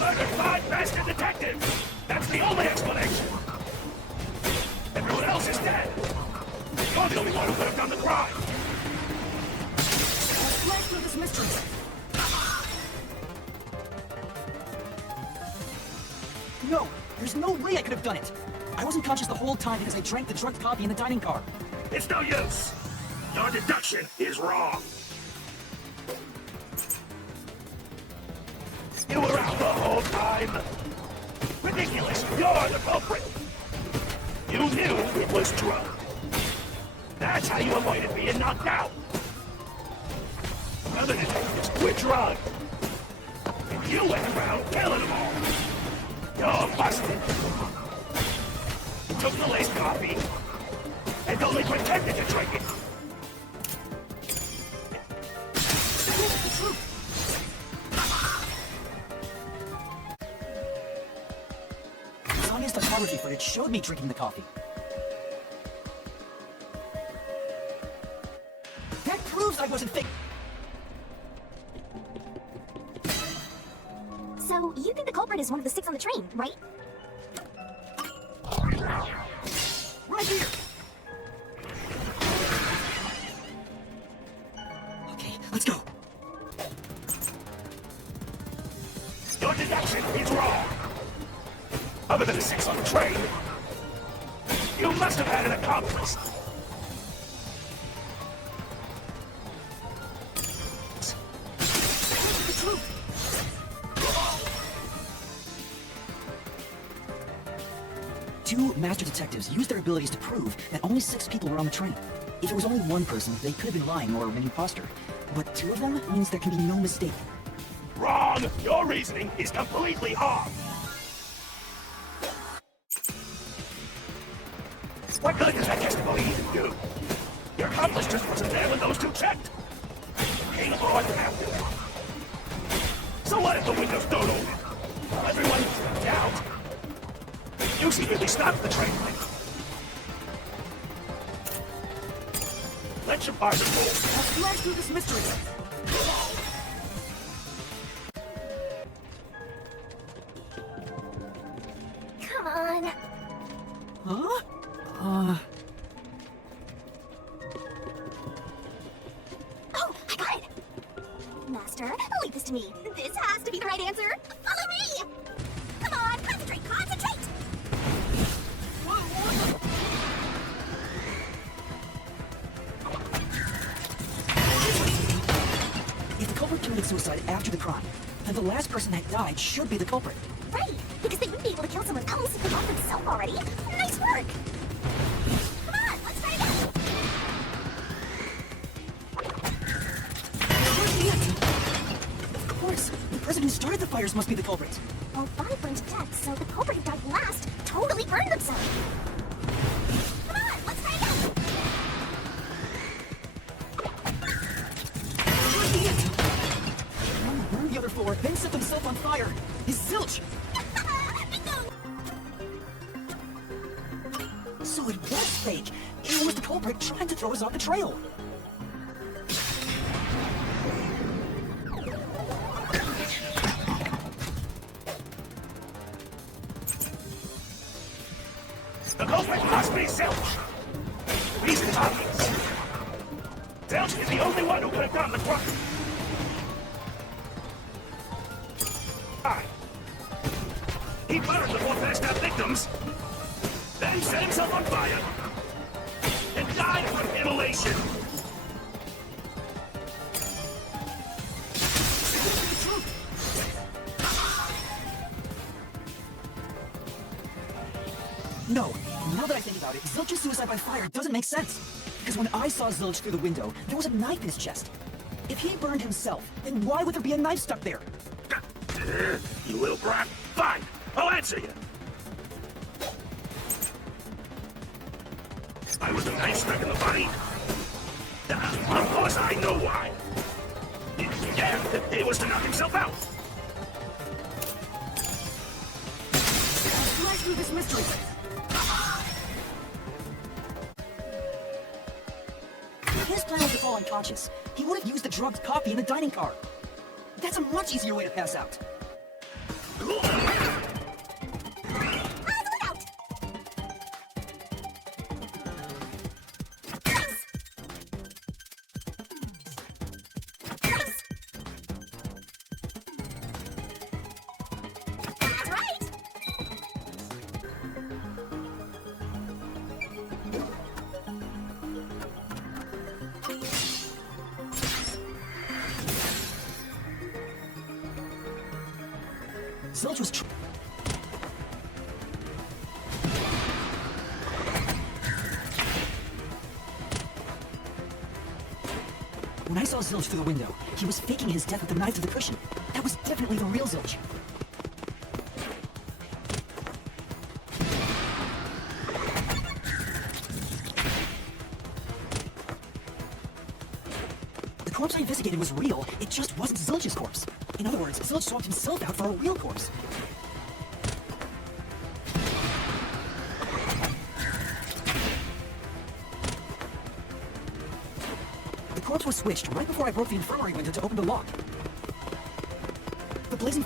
murdered 5 master detectives! That's the only explanation! Everyone else is dead! You're the only one who could have done the crime! Let's flash through this mystery! No! There's no way I could have done it! I wasn't conscious the whole time because I drank the drugged coffee in the dining car. It's no use! Your deduction is wrong! You were out the whole time! Ridiculous! You're the culprit! You knew it was drugged! That's how you avoided being knocked out! Other detectives were drugged! And you went around killing them all! You're busted! You took the laced coffee and only pretended to drink it! Sonya's photography footage showed me drinking the coffee. That proves I wasn't fake. So, you think the culprit is one of the 6 on the train, right? Right here! Okay, let's go. Your deduction is wrong! Other than the 6 on the train, you must have had an accomplice! The truth! Two master detectives used their abilities to prove that only 6 people were on the train. If it was only one person, they could have been lying or an imposter. But 2 of them means there can be no mistake. Wrong! Your reasoning is completely off! What good does that testimony even do? Your accomplice just wasn't there when those 2 checked! King Lord after them. So what if the windows don't open? While everyone freaked out, you secretly stopped the train line. Let your partner go. Let's flash through this mystery! Come on. Huh? Oh, I got it! Master, leave this to me. This has to be the right answer. Follow me! Come on, concentrate, concentrate! If the culprit committed suicide after the crime, then the last person that died should be the culprit. Right, because they wouldn't be able to kill someone else if they killed themselves already. Nice work! Come on, let's try again! Of course, the person who started the fires must be the culprit. Well, 5 burned to death, so the culprit who died last totally burned themselves. Come on, let's try again! One who burned the other 4, then set themselves on fire. Is Zilch! Bingo! So it was fake. It was the culprit trying to throw us off the trail. The culprit must be Zilch! The reason's obvious. Zilch is the only one who could have done the crime. He burned the 4 passed out victims, then set himself on fire, and died from immolation. No, now that I think about it, Zilch's suicide by fire doesn't make sense. Because when I saw Zilch through the window, there was a knife in his chest. If he burned himself, then why would there be a knife stuck there? You little brat. Fine, I'll answer you. I was the knife stuck in the body. Of course I know why. Yeah, it was to knock himself out. Let's through this mystery. If his plan was to fall unconscious, he would have used the drugged coffee in the dining car. That's a much easier way to pass out. look out! Nice! Nice! That's right! Zilch was When I saw Zilch through the window, he was faking his death with the knife to the cushion. That was definitely the real Zilch. The corpse I investigated was real, it just wasn't Zilch's corpse. In other words, Zilch swapped himself out for a real corpse. The corpse was switched right before I broke the infirmary window to open the lock. The blazing...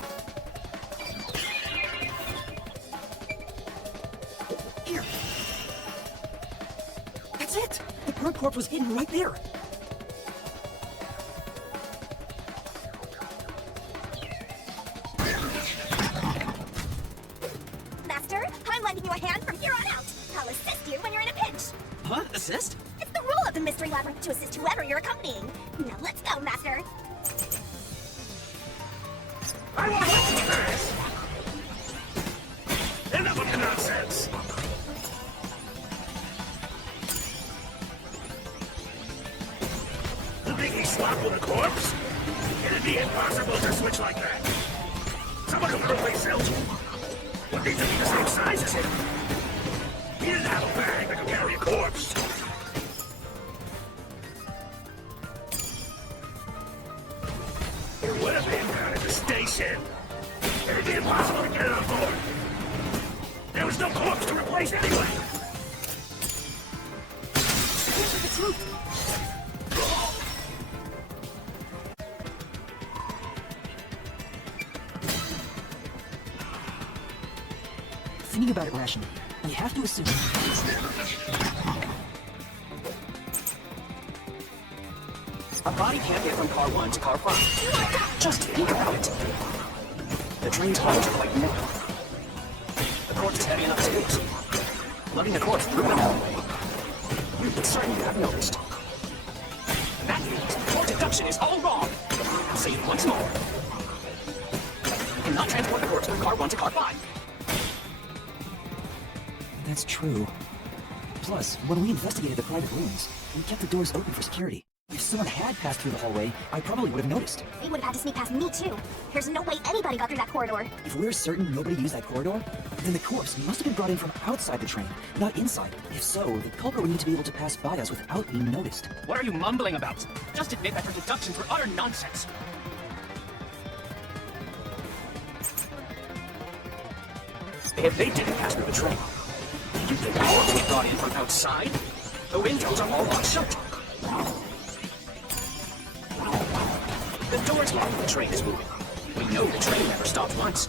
Here. That's it! The burnt corpse was hidden right there. Master, I'm lending you a hand from here on out. I'll assist you when you're in a pinch. Huh? Assist? It's the rule of the Mystery Labyrinth to assist whoever you're accompanying. Now let's go, Master. I want to see this! Enough of the nonsense! You think he swapped with a corpse? It'd be impossible to switch like that. Someone who could replace Zilch would need to be the same size as him. He didn't have a bag that could carry a corpse. It would have been down at the station. It'd be impossible to get it on board. There was no corpse to replace anyway. This is the truth! Thinking about it rationally, you have to assume... A body can't get from car 1 to car 5. Just think about it. The train's tires are quite narrow. The corpse is heavy enough to hit. Lugging the corpse through the hallway. You would certainly have noticed. That means your deduction is all wrong. I'll say it once more. You cannot transport the corpse from car 1 to car 5. That's true. Plus, when we investigated the private rooms, we kept the doors open for security. If someone had passed through the hallway, I probably would have noticed. They would have had to sneak past me, too. There's no way anybody got through that corridor. If we're certain nobody used that corridor, then the corpse must have been brought in from outside the train, not inside. If so, the culprit would need to be able to pass by us without being noticed. What are you mumbling about? Just admit that your deductions were utter nonsense. If they didn't pass through the train, you think the corpse was brought in from outside? The windows are all locked shut. The door's locked when the train is moving. We know the train never stopped once.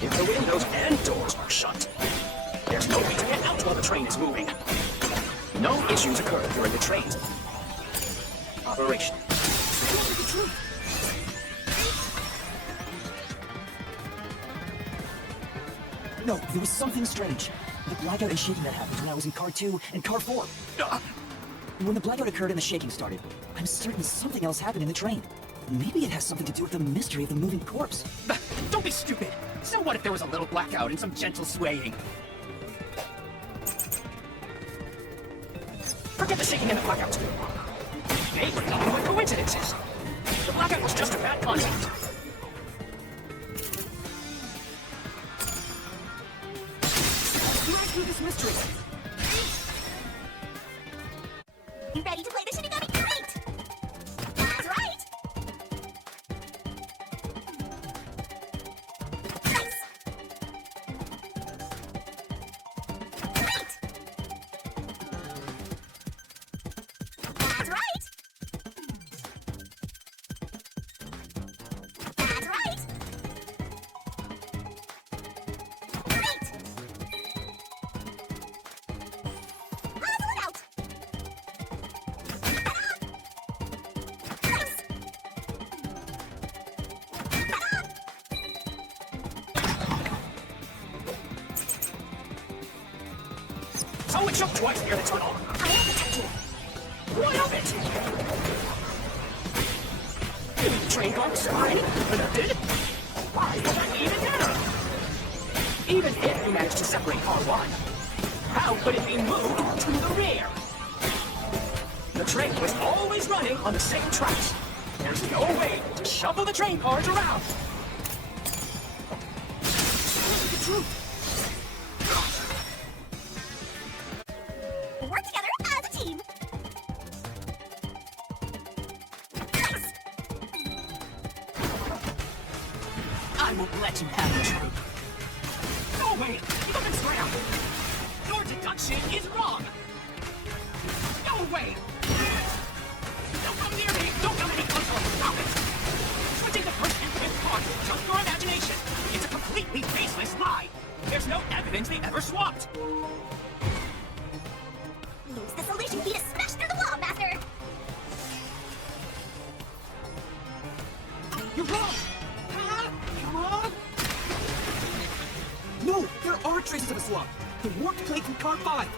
If the windows and doors are shut, there's no way to get out while the train is moving. No issues occur during the train's operation. No, there was something strange. The blackout and shaking that happened when I was in car 2 and car 4. When the blackout occurred and the shaking started, I'm certain something else happened in the train. Maybe it has something to do with the mystery of the moving corpse. Don't be stupid. So what if there was a little blackout and some gentle swaying? Forget the shaking and the blackout. They were nothing but coincidences. The blackout was just a bad contact. Let's do this mystery. You ready to play the Shinigami? Great! That's right! Nice! Great! That's right! That's right! Oh, it choked twice near the tunnel. I will protect you. What of it? You mean the train car was already connected? Why, well, that's even better. Even if you managed to separate car 1, how could it be moved to the rear? The train was always running on the same tracks. There's no way to shuffle the train cars around. The truth. Work together as a team. Nice. I won't let you have the truth. No way! You don't swear! Your deduction is wrong! No way! Don't come near me! Don't come any closer! Stop it! Switching the first and fifth card is just your imagination! It's a completely baseless lie! There's no evidence they ever swapped! Use the solution key to smash through the wall, Master. You're wrong! Huh? You're wrong? No! There are traces of a swap! The warped plate from car 5!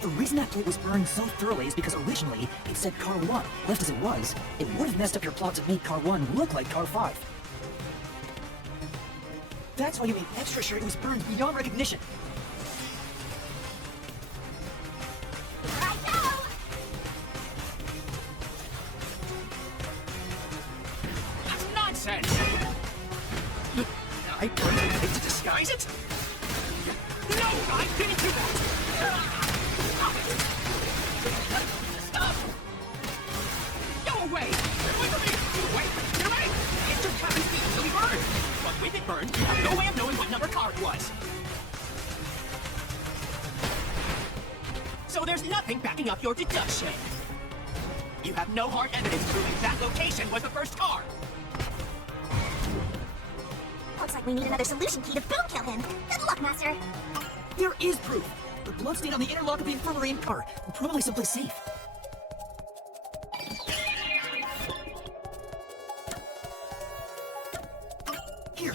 The reason that plate was burned so thoroughly is because originally it said car 1. Left as it was, it would have messed up your plot to make car 1 look like car 5. That's why you made extra sure it was burned beyond recognition. Here I go. That's nonsense! I burned the plate to disguise it? No! I didn't do that! Stop it! Stop! Go away! Wait for me! Wait! You're right! It just happens to be easily burned! But with it burned, you have no way of knowing what number car it was. So there's nothing backing up your deduction. You have no hard evidence proving that location was the first car. Looks like we need another solution key to boom kill him. Good luck, Master. There is proof! The blood stain on the interlock of the infirmary and car, probably someplace safe. Here.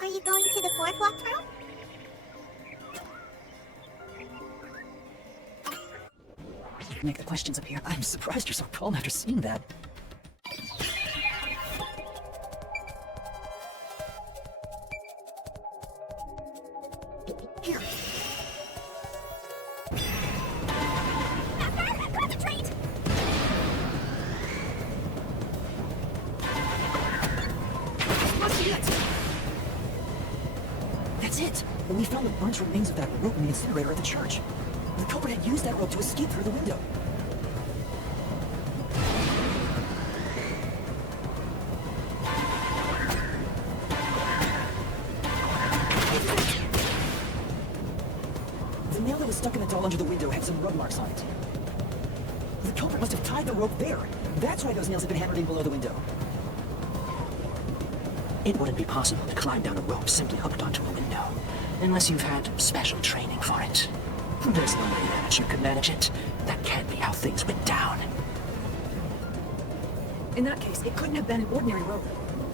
Are you going to the fourth walkthrough? Make the questions appear. I'm surprised you're so calm after seeing that. Here. can't! That's it! When we found the burnt remains of that rope in the incinerator at the church. The culprit had used that rope to escape through the window. The nail that was stuck in the doll under the window had some rub marks on it. The culprit must have tied the rope there. That's why those nails had been hammered in below the window. It wouldn't be possible to climb down a rope simply hooked onto a window, unless you've had special training for it. There's no way an amateur could manage it. That can't be how things went down. In that case, it couldn't have been an ordinary rope.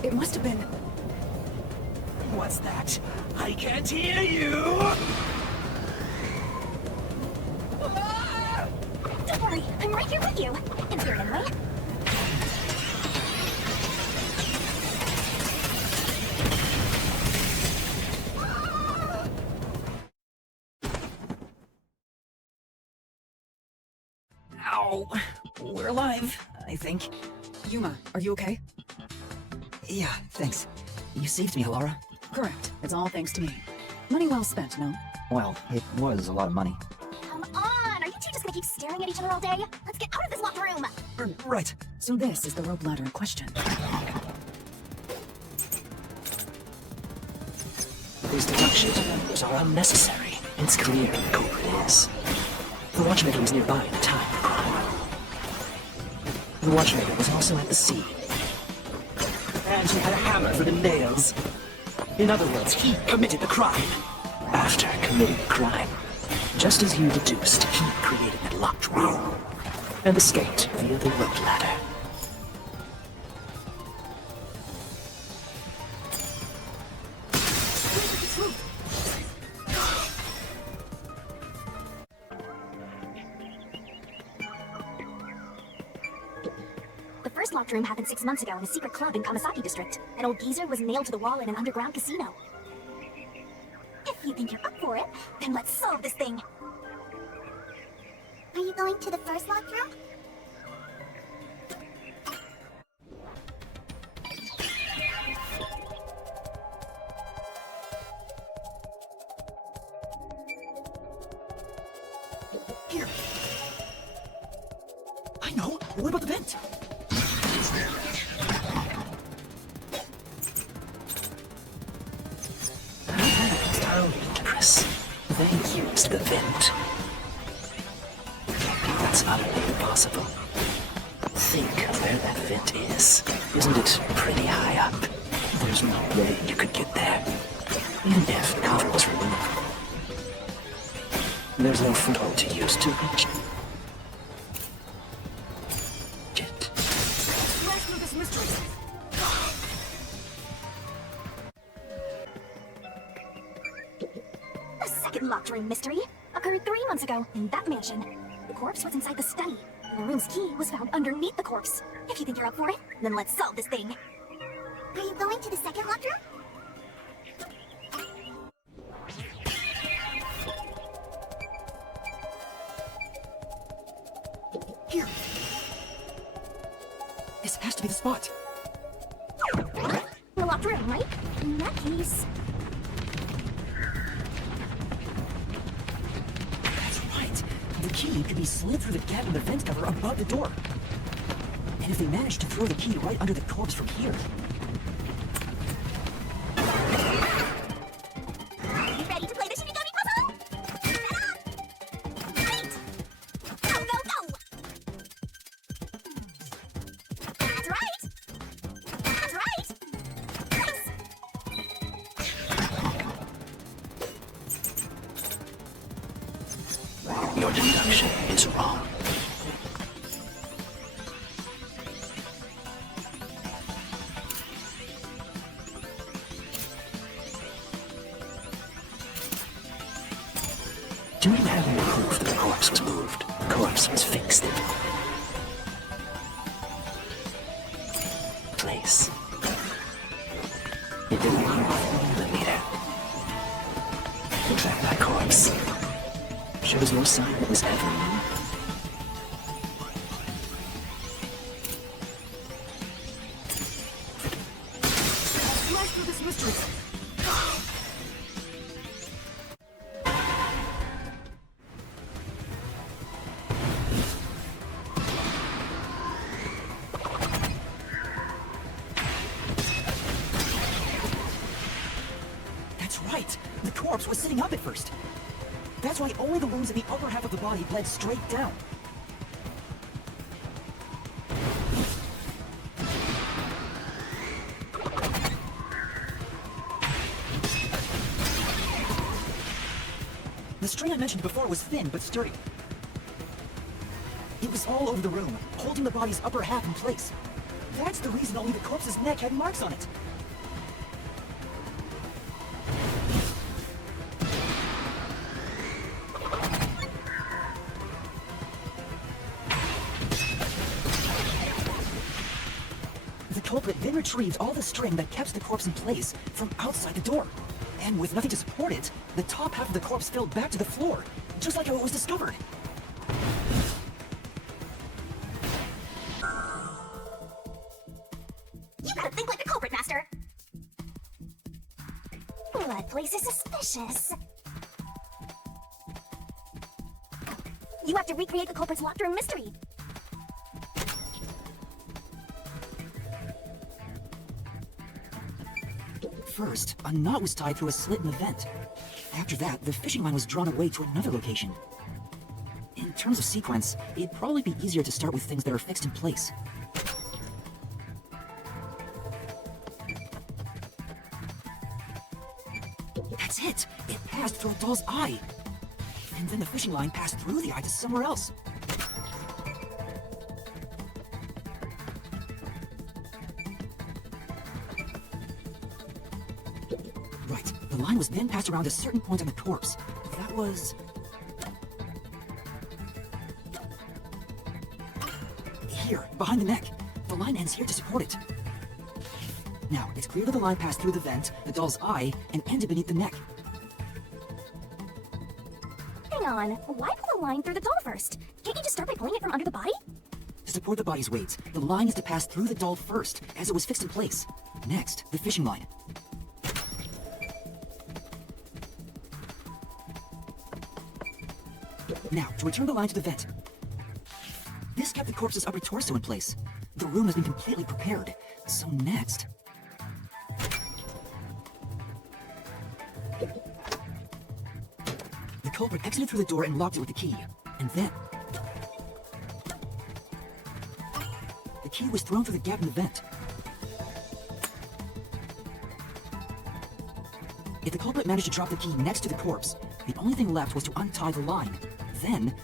It must have been... What's that? I can't hear you! Don't worry, I'm right here with you. In theory, anyway. Ow! We're alive, I think. Yuma, are you okay? Yeah, thanks. You saved me, Alara. Correct. It's all thanks to me. Money well spent, no? Well, it was a lot of money. Come on, are you two just gonna keep staring at each other all day? Let's get out of this locked room. Right. So this is the rope ladder in question. These deductions are unnecessary. It's clear who the culprit is. The watchmaker was nearby at the time of the crime. The watchmaker was also at the scene. And he had a hammer for the nails. In other words, he committed the crime. After committing the crime, just as you deduced, he created that locked room and escaped via the rope ladder. The first locked room happened 6 months ago in a secret club in Kamasaki district. An old geezer was nailed to the wall in an underground casino. If you think you're up for it, then let's solve this thing. Are you going to the first locked room? Here. I know. What about the vent? Dangerous. They used the vent. That's utterly impossible. Think of where that vent is. Isn't it pretty high up? There's no way you could get there. Even if the cover was removed. There's no foothold to use to reach it. Let's through this mystery. The second locked room mystery occurred 3 months ago in that mansion. The corpse was inside the study, and the room's key was found underneath the corpse. If you think you're up for it, then let's solve this thing. Are you going to the second locked room? Here. This has to be the spot. The locked room, right? In that case... That's right. The key could be slid through the gap in the vent cover above the door. And if they manage to throw the key right under the corpse from here... You ready to play the Shinigami puzzle? Set up! Wait! Go, go, go! That's right! That's right! Nice! Your deduction is wrong. Do you have any proof that the corpse was moved? The corpse was fixed in place. It didn't move a millimeter. In fact, that corpse shows no sign it was ever moved. Let's through this this mystery. That's right. The corpse was sitting up at first. That's why only the wounds in the upper half of the body bled straight down. The string I mentioned before was thin but sturdy. It was all over the room, holding the body's upper half in place. That's the reason only the corpse's neck had marks on it. The culprit then retrieved all the string that kept the corpse in place from outside the door. And with nothing to support it, the top half of the corpse fell back to the floor, just like how it was discovered. You gotta think like the culprit, Master! Blood place is suspicious. You have to recreate the culprit's locked room mystery. First, a knot was tied through a slit in the vent. After that, the fishing line was drawn away to another location. In terms of sequence, it'd probably be easier to start with things that are fixed in place. That's it! It passed through a doll's eye! And then the fishing line passed through the eye to somewhere else. Right, the line was then passed around a certain point on the corpse. That was... here, behind the neck. The line ends here to support it. Now, it's clear that the line passed through the vent, the doll's eye, and ended beneath the neck. Hang on, why pull a line through the doll first? Can't you just start by pulling it from under the body? To support the body's weight, the line is to pass through the doll first, as it was fixed in place. Next, the fishing line. Now, to return the line to the vent. This kept the corpse's upper torso in place. The room has been completely prepared. So next... the culprit exited through the door and locked it with the key. And then... the key was thrown through the gap in the vent. If the culprit managed to drop the key next to the corpse, the only thing left was to untie the line. Then...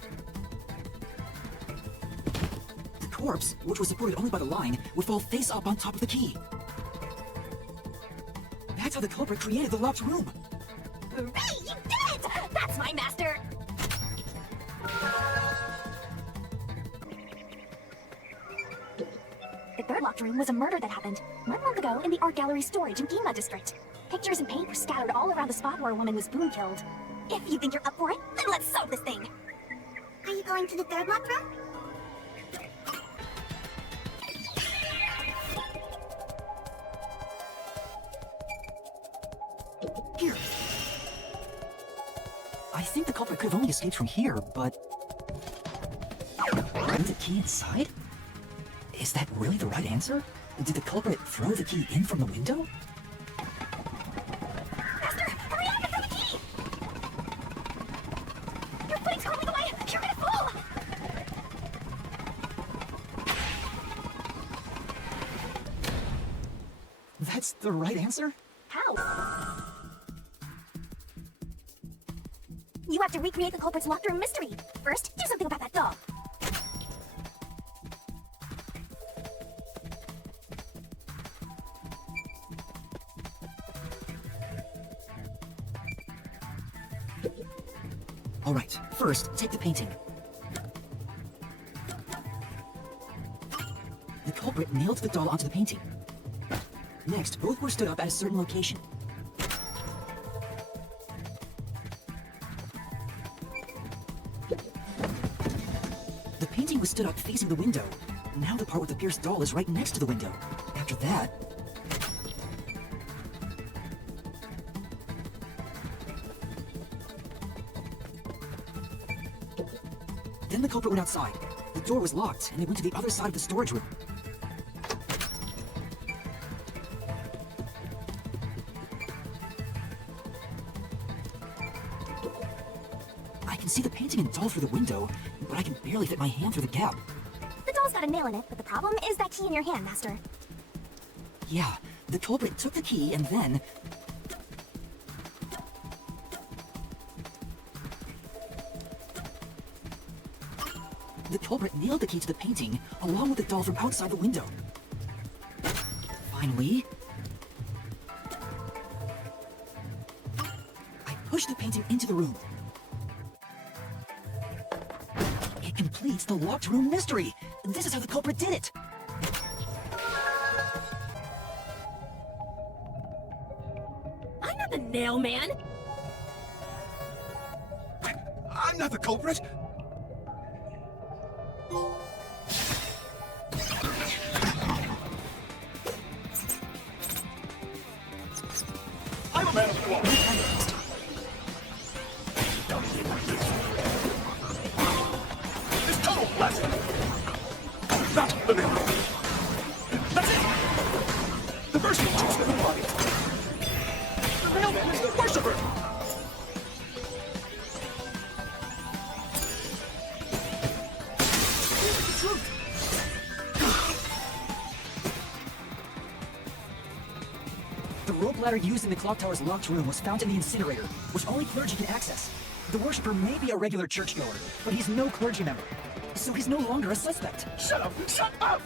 the corpse, which was supported only by the line, would fall face up on top of the key. That's how the culprit created the locked room. Hooray! You did it! That's my master! The third locked room was a murder that happened 1 month ago in the art gallery storage in Gima district. Pictures and paint were scattered all around the spot where a woman was boom killed. If you think you're up for it, then let's solve this thing! Are you going to the third locked room? Here. I think the culprit could have only escaped from here, but... threw the key inside? Is that really the right answer? Did the culprit throw the key in from the window? Master, hurry up and throw the key! Your footing's crumbling away! You're gonna fall! That's the right answer? How? You have to recreate the culprit's locked room mystery. First, do something about that doll. All right, first, take the painting. The culprit nailed the doll onto the painting. Next, both were stood up at a certain location. The painting was stood up facing the window. Now the part with the pierced doll is right next to the window. After that... Then the culprit went outside. The door was locked, and they went to the other side of the storage room. I can see the painting and doll through the window, but I can barely fit my hand through the gap. The doll's got a nail in it, but the problem is that key in your hand, Master. Yeah, the culprit took the key and then... The culprit nailed the key to the painting, along with the doll from outside the window. Finally... I pushed the painting into the room. It completes the locked room mystery! This is how the culprit did it! I'm not the nail man. I'm not the culprit. I'm a man of the law. It's total blasphemy. Not the nail. That's it. The mercy teaches the body. The mailman is the worshiper. Here's the truth. The rope ladder used in the clock tower's locked room was found in the incinerator, which only clergy can access. The worshiper may be a regular churchgoer, but he's no clergy member, so he's no longer a suspect. Shut up! Shut up!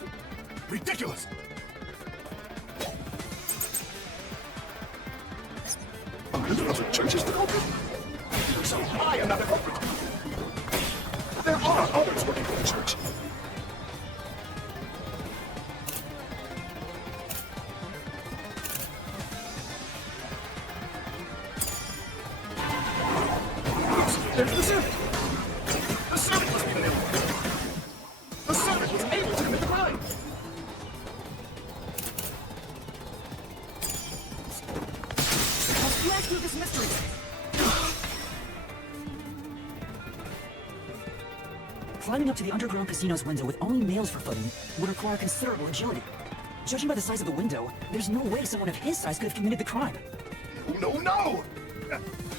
Ridiculous! Are there other churches the culprit? So I am not the culprit. There are others working for the church. There's the servant. The servant must be the nail. The servant was able to commit the crime. Let's blast through this mystery! Climbing up to the underground casino's window with only nails for footing would require considerable agility. Judging by the size of the window, there's no way someone of his size could have committed the crime. No, no!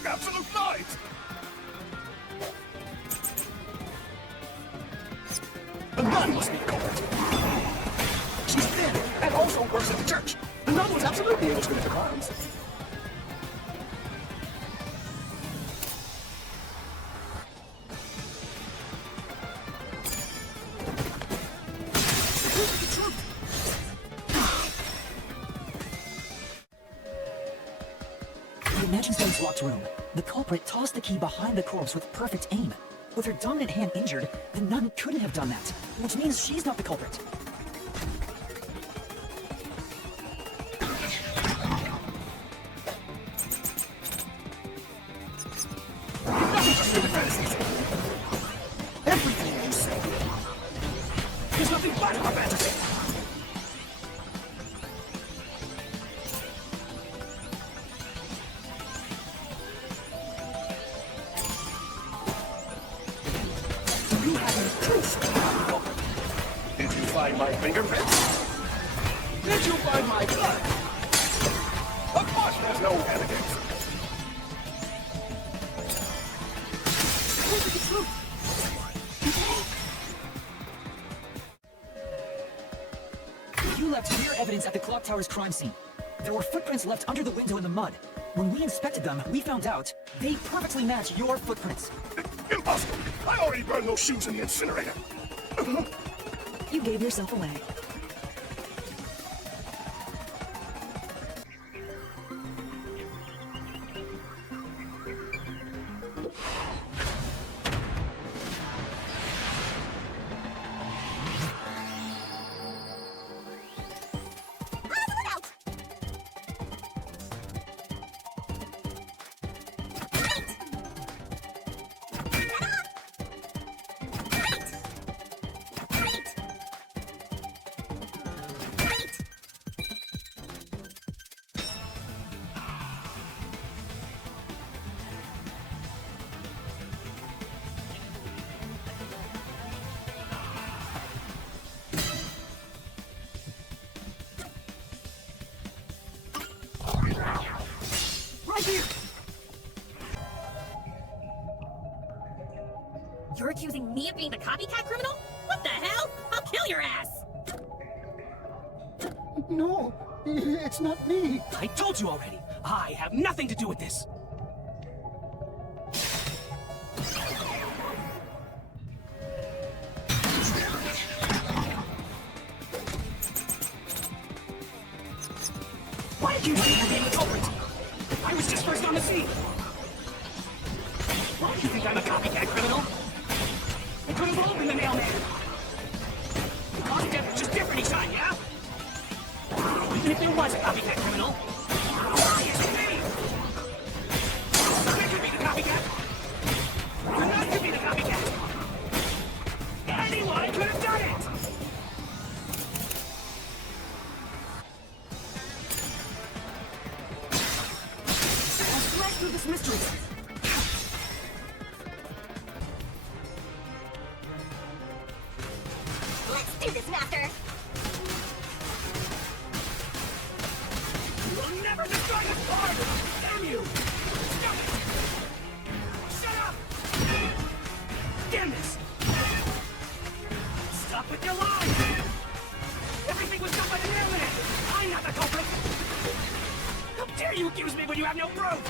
Absolute lies! The nun must be the culprit. She's thin and also works at the church. The nun was absolutely able to commit the crimes. In the mansion space locked room, the culprit tossed the key behind the corpse with perfect aim. With her dominant hand injured, the nun couldn't have done that, which means she's not the culprit. Nothing's a stupid fantasy. Everything you say is nothing but a fantasy. Do you have any proof? Did you find my fingerprints? Did you find my blood? Of course there's no evidence. Look at the truth. You left clear evidence at the clock tower's crime scene. There were footprints left under the window in the mud. When we inspected them, we found out they perfectly match your footprints. Impossible! I already burned those shoes in the incinerator. You gave yourself away. here! You're accusing me of being the copycat criminal? What the hell? I'll kill your ass! No, it's not me. I told you already. I have nothing to do with this. Why did you think you were being the culprit? I was just first on the scene. Why do you think I'm a copycat criminal? I could have all been the mailman. The cause of death was just different each time, yeah? Even if there was a copycat criminal, it's me! I could be the copycat. Or not could be the copycat. Anyone could have done it! Let's blast through this mystery. Let's do this, Master! You'll never destroy this part! Damn you! Stop it! Shut up! Damn this! Stop with your lies! Everything was done by the mailman! I'm not the culprit! How dare you accuse me when you have no proof!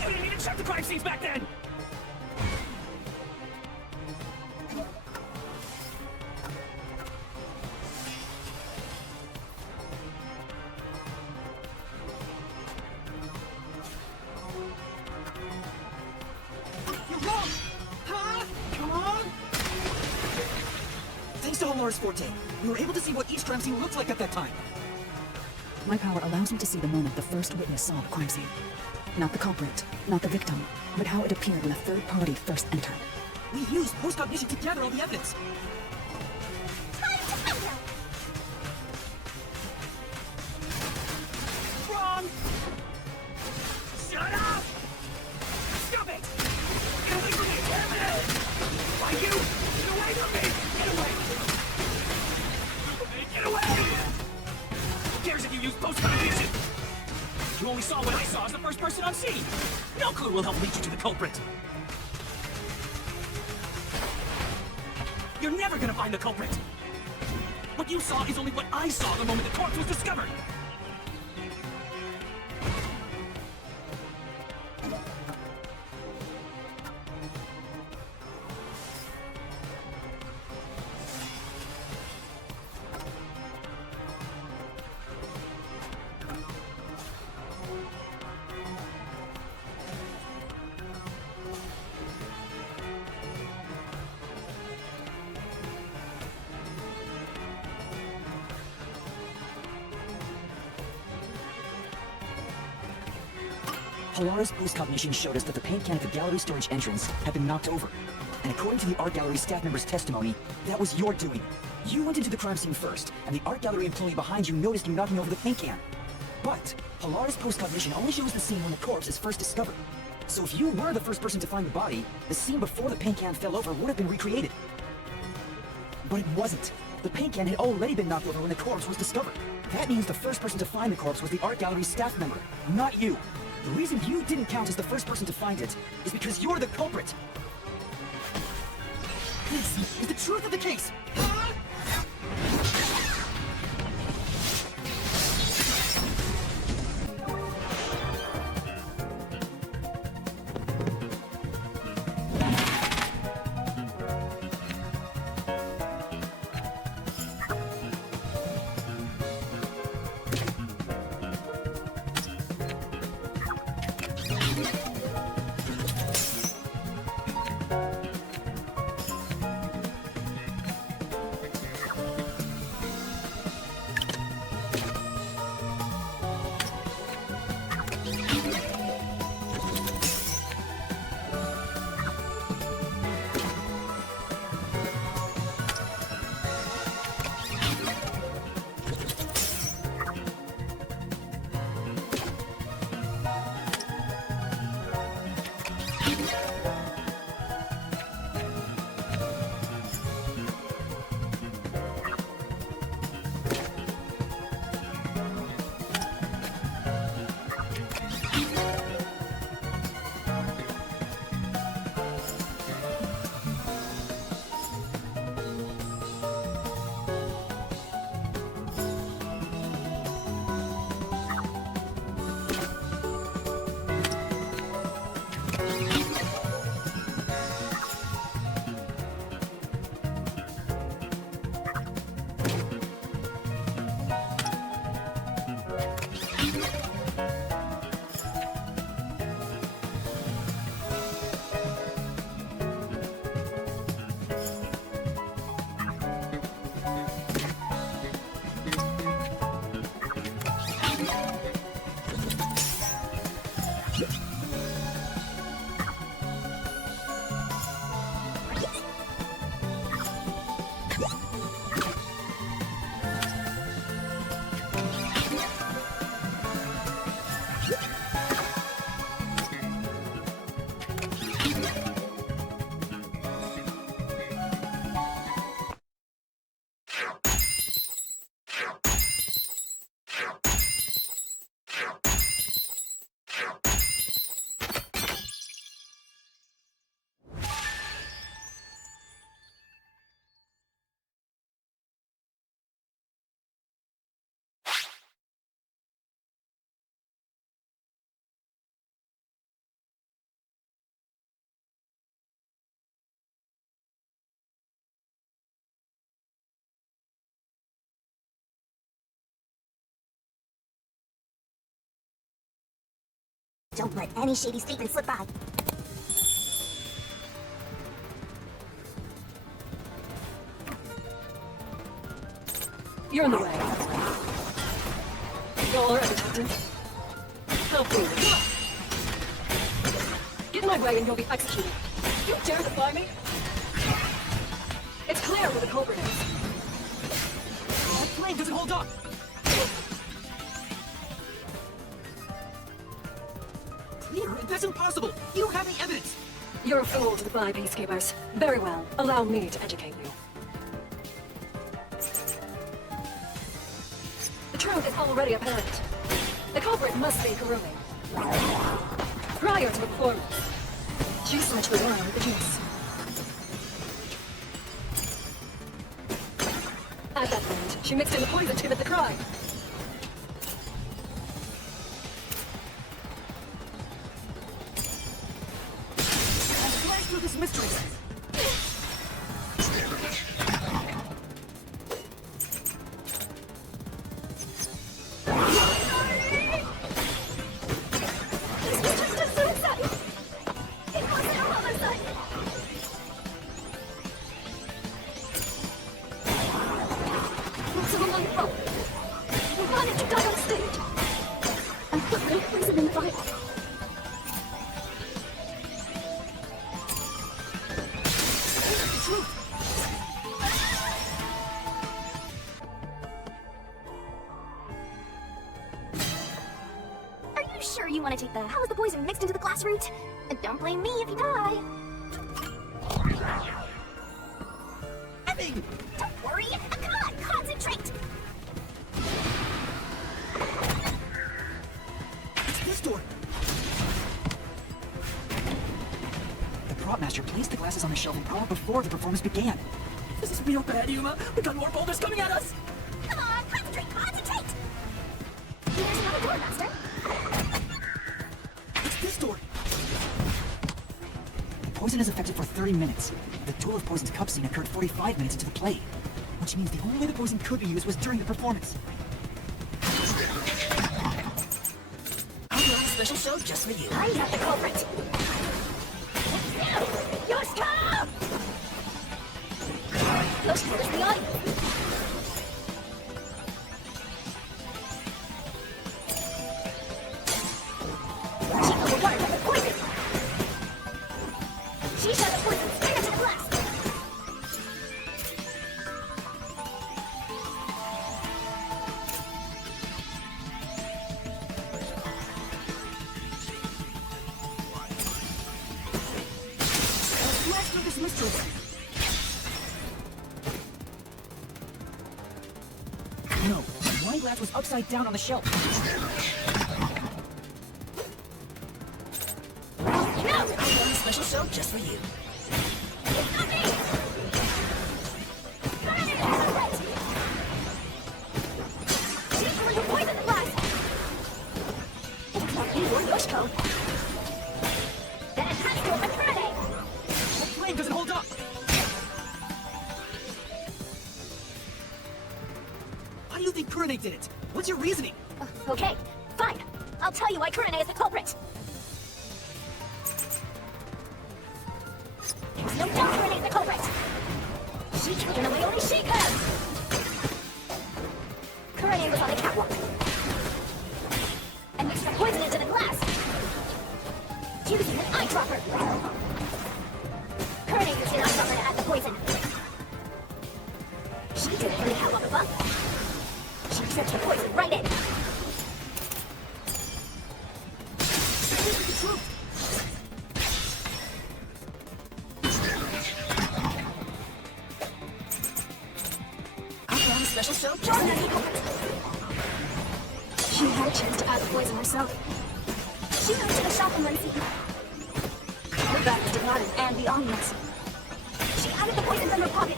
You didn't even check the crime scenes back then! You're wrong! Huh? Come on! Thanks to Halara's Forte, we were able to see what each crime scene looked like at that time. My power allows me to see the moment the first witness saw the crime scene. Not the culprit, not the victim, but how it appeared when a third party first entered. We used post-cognition to gather all the evidence. Time to bingo! Wrong! Shut up! Stop it! Get away from me! Damn it! Why you? Get away from me! Get away! Get away! Who cares if you use post-cognition? You only saw what I saw as the first person on scene. No clue will help lead you to the culprit. You're never gonna find the culprit. What you saw is only what I saw the moment the corpse was discovered. Halara's post-cognition showed us that the paint can at the gallery storage entrance had been knocked over. And according to the art gallery staff member's testimony, that was your doing. You went into the crime scene first, and the art gallery employee behind you noticed you knocking over the paint can. But Halara's post-cognition only shows the scene when the corpse is first discovered. So if you were the first person to find the body, the scene before the paint can fell over would have been recreated. But it wasn't. The paint can had already been knocked over when the corpse was discovered. That means the first person to find the corpse was the art gallery staff member, not you. The reason you didn't count as the first person to find it is because you're the culprit. This is the truth of the case. Don't let any shady statement slip by. You're in the way. All right, Detective. Help me. Get in my way and you'll be executed. You dare defy me? It's clear who the culprit is. That plane doesn't hold up! Clear? That's impossible! You don't have any evidence! You're a fool to defy peacekeepers. Very well. Allow me to educate you. The truth is already apparent. The culprit must be Kurumi. Prior to the performance, she snatched the wine with the juice. At that point, she mixed in the poison to commit the crime. Slice through this mystery! This was just a suicide! It wasn't a homicide! It's all my fault. I wanted to die on stage. I put my poison in the vial. Are you sure you want to take the how is the poison mixed into the glass route? And don't blame me if you die. Epping! Don't worry. Come on, concentrate. It's this door! The prop master placed the glasses on the shelf and brought up before the performance began. This is real bad, Yuma! We got more boulders coming at us! Come on, concentrate, concentrate. There's another door, Master. It's this door! Poison is effective for 30 minutes. The Duel of Poison's cup scene occurred 45 minutes into the play, which means the only way the poison could be used was during the performance. I'll run a special show just for you. I got the culprit. Your stop! Those colors the audience. She took the water of the poison. She shot the poison straight into the glass. Let's do this mystery! No, the wine glass was upside down on the shelf. No! I'll run a special show just for you. It's not me! Burn it, culprit! She's going to poison the glass. If it's not me or Yoshiko, then it has to have been Faraday. The plane doesn't hold up! Why do you think Kurane did it? What's your reasoning? Okay, fine. I'll tell you why Kurane is the culprit. There's no doubt Kurane is the culprit. She killed her in a way only she could. Kurane was on the catwalk and mixed the poison into the glass, using an eyedropper. Kurane used an eyedropper to add the poison. She did it from the catwalk above. She tripped the poison right in. I'll run a special show just Just for as you. the culprit. She had a chance to add the poison herself. She went to the shop and then the back did not and the audience. She added the poison from her pocket.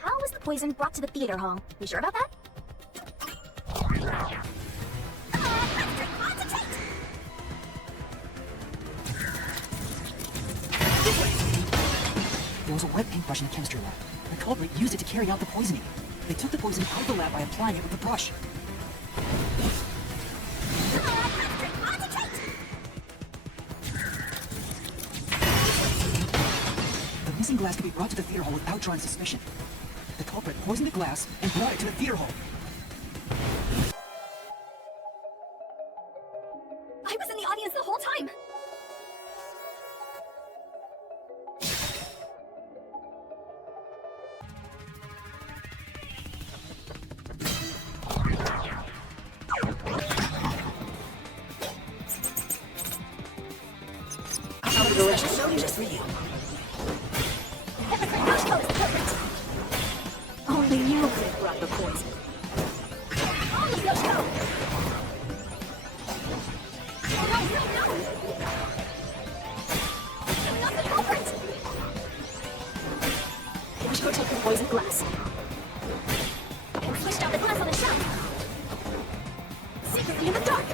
How was the poison brought to the theater hall? You sure about that? Concentrate, concentrate! There was a wet paintbrush in the chemistry lab. The culprit used it to carry out the poisoning. They took the poison out of the lab by applying it with the brush. The missing glass could be brought to the theater hall without drawing suspicion. The culprit poisoned the glass and brought it to the theater hall. I was in the audience the whole time. Just for you. Only you could have brought the poison. Let's go! No! Not the culprit! We should go take the poisoned glass. And switch out the glass on the shelf. Secretly in the dark.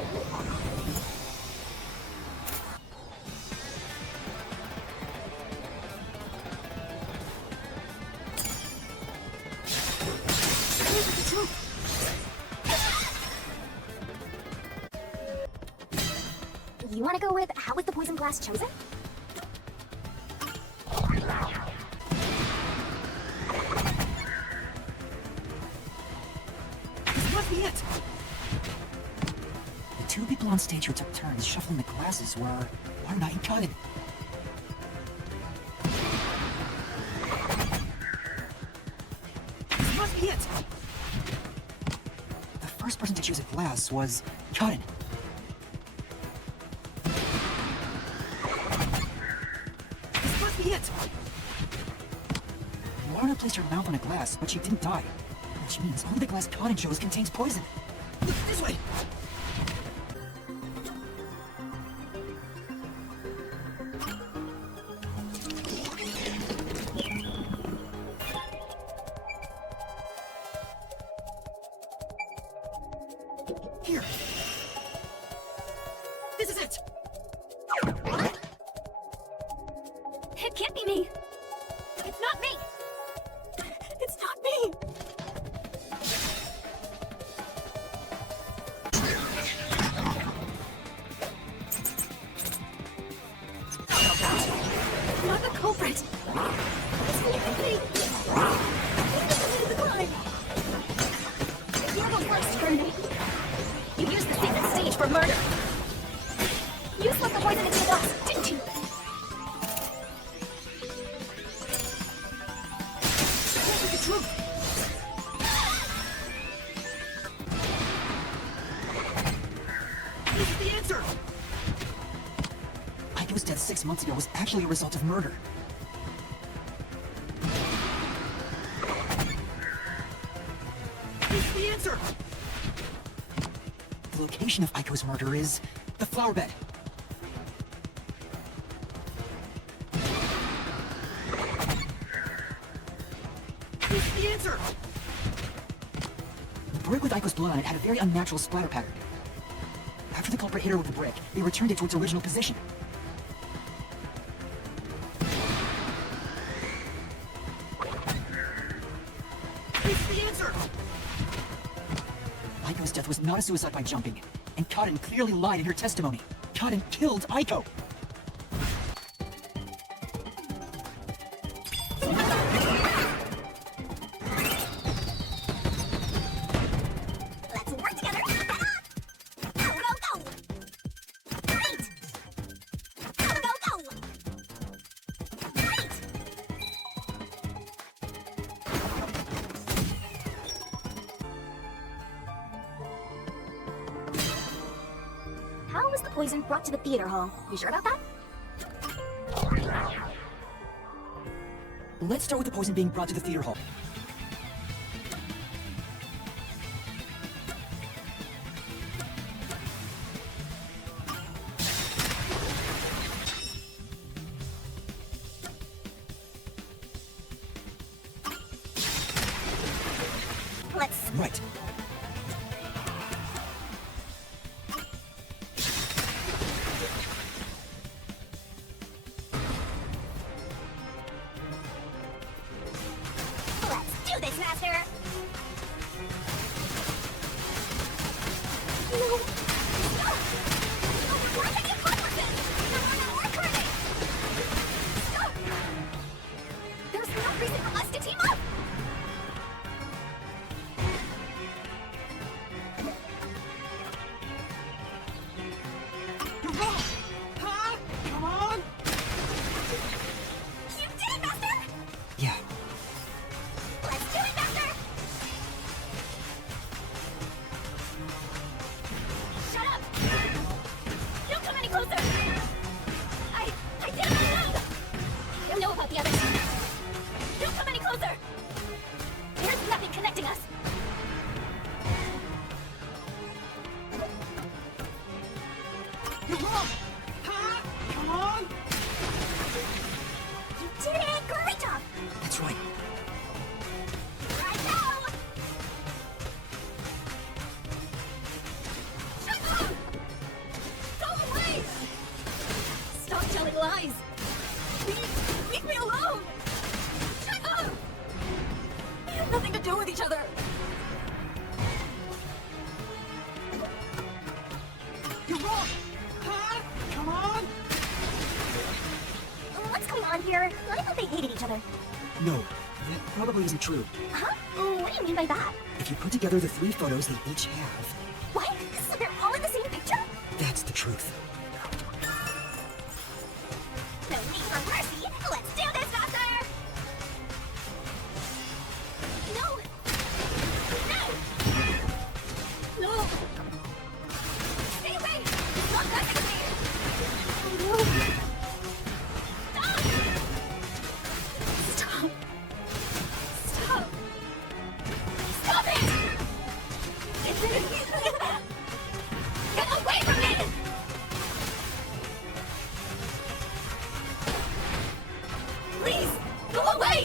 You want to go with how was the poison glass chosen? This must be it! The two people on stage who took turns shuffling the glasses were Lorna and Cotton. This must be it! The first person to choose a glass was Cotton. It. Lorna placed her mouth on a glass, but she didn't die. Which means only the glass Cotton chose contains poison. Look, this way! Here. This is it! It can't be me! It's not me! It's not me! Not the culprit! It's me! The crime! You're the worst, Gurney! You used the secret stage for murder! You slipped the poison into the glass, didn't you? Aiko's death 6 months ago was actually a result of murder. It's the answer! The location of Aiko's murder is the flower bed. It's the answer! The brick with Aiko's blood on it had a very unnatural splatter pattern. After the culprit hit her with the brick, they returned it to its original position. It's the answer! Aiko's death was not a suicide by jumping, and Cotton clearly lied in her testimony. Cotton killed Aiko! Let's work together! Go, go, go! Great! Go, go, go! Great! How was the poison brought to the theater hall? You sure about that? Let's start with the poison being brought to the theater hall. Let's... Right. Please, leave me alone! Shut up! We have nothing to do with each other. You're wrong! Huh? Come on! What's going on here? I thought they hated each other. No, that probably isn't true. Huh? What do you mean by that? If you put together the 3 photos they each have, What? So they're all in the same picture? that's the truth. No need for mercy. Let's do this, Doctor! No! No! No! Stay away! Stop messing with me! Oh, no. Stop! Stop! Stop it! Get away from me! Please, go away!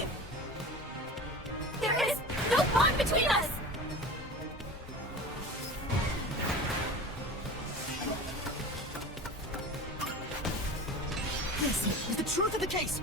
There is no bond between us! This is the truth of the case!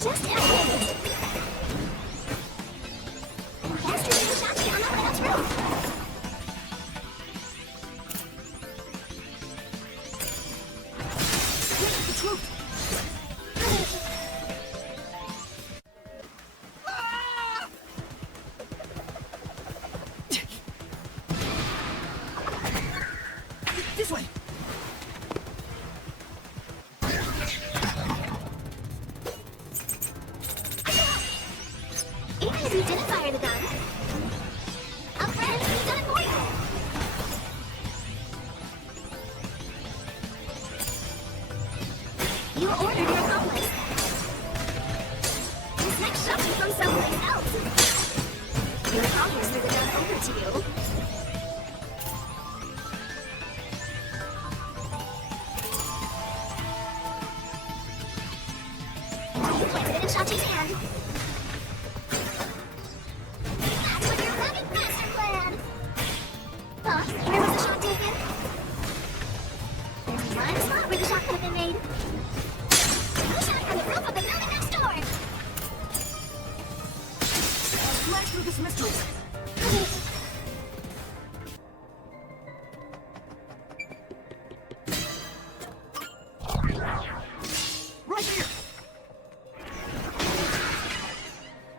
Just a minute. Faster than the shotgun on the way up roof. The truth! This way! Even if you didn't fire the gun, a friend has done it for you. You ordered your accomplice. This next shot is from someplace else. Your accomplice threw the gun over to you. You planted it in Shachi's hand. That's what your running master plan! Boss, where was the shot taken? There's one spot where the shot could have been made. The shot from the roof of the building next door! Smash through this mystery! Right here!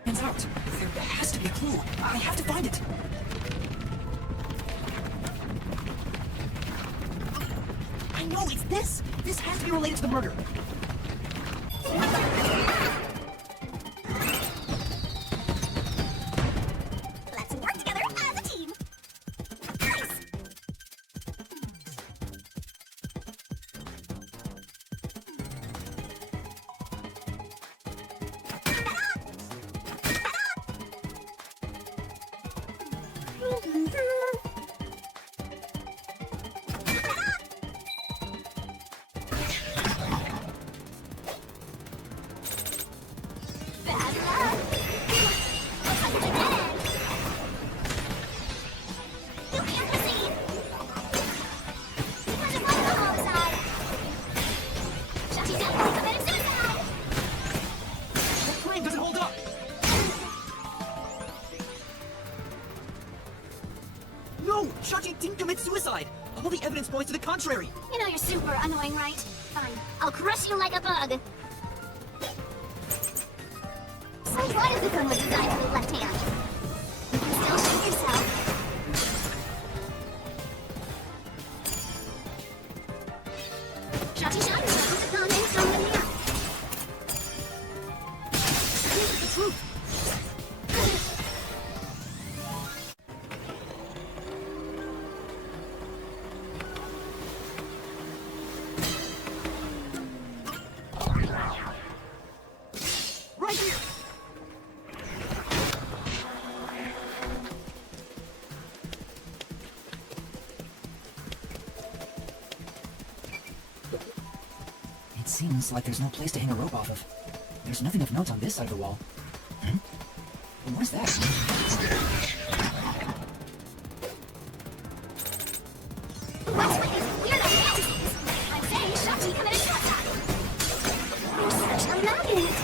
Hands out! There has to be a clue. I have to find it. I know, it's this! This has to be related to the murder. Let's work together as a team! Nice! No! Shachi didn't commit suicide! All the evidence points to the contrary! You know you're super annoying, right? Fine, I'll crush you like a bug. So what if the gun was designed for the left hand? You can still shoot yourself. Shachi shot yourself with the gun and throw it in the air. Here's the truth! Right here! It seems like there's no place to hang a rope off of. There's nothing of note on this side of the wall. Hmm? What is that? What's with these weird fantasies? I'm saying Shachi committed suicide. There's such a labyrinth.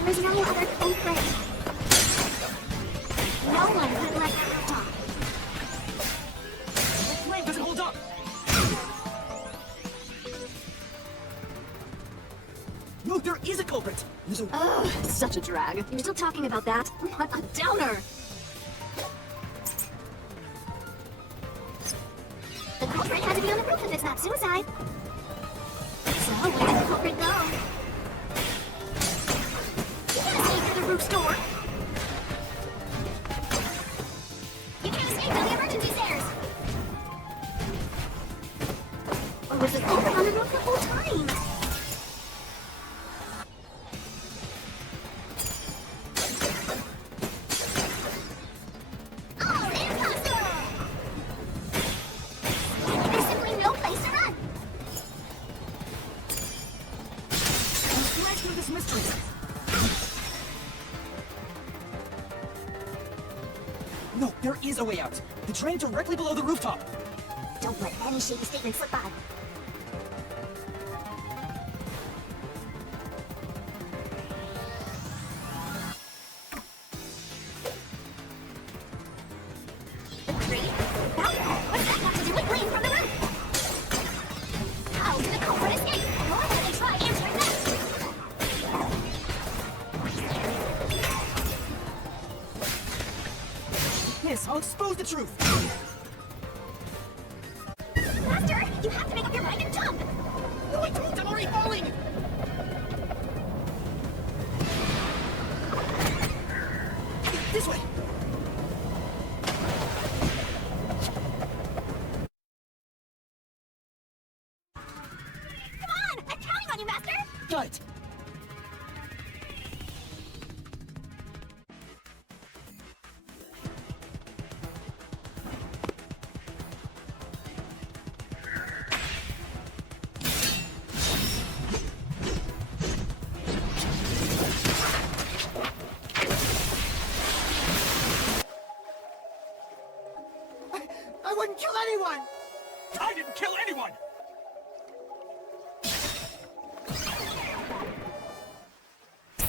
There is no other culprit. No one could have let her die. The flame doesn't hold up! No, there is a culprit! There's a... Ugh, such a drag. You're still talking about that? What a downer! The culprit had to be on the roof if it's not suicide. So where did the culprit go? You can't escape through the roof's door. You can't escape down the emergency stairs. Or was the culprit on the roof the whole time? Oh, impossible! There's simply no place to run. Smash through this mystery! No, there is a way out. The drain directly below the rooftop. Don't let any shady statement slip by. The tree? What's that got to do with green from the roof? How did the culprit escape? Go ahead and try answering that. Yes, I'll expose the truth. Master, you have to make up your mind and jump. No, I don't! I'm already falling! This way! Come on, I'm counting on you, Master. Got it! I wouldn't kill anyone! I didn't kill anyone!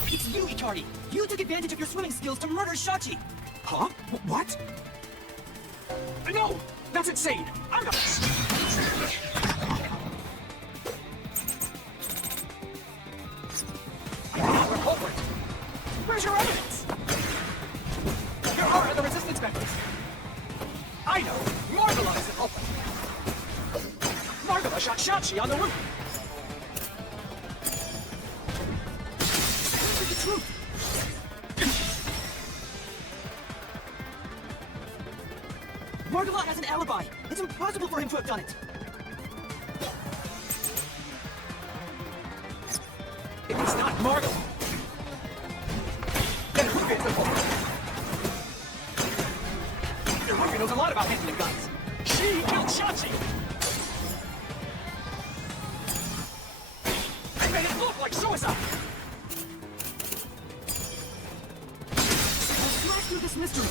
It's you, Icardi! You took advantage of your swimming skills to murder Shachi! Huh? What? No! That's insane! I'm not... We're culprit! Where's your evidence? Here are the resistance members! I know! Margala is the culprit! Margala shot Shachi on the roof! This is the truth! Margala has an alibi! It's impossible for him to have done it! If it's not Margala, then who is the culprit? Your Ruby knows a lot about handling guns. She killed Shachi! I made it look like suicide! I'll smash through this mystery!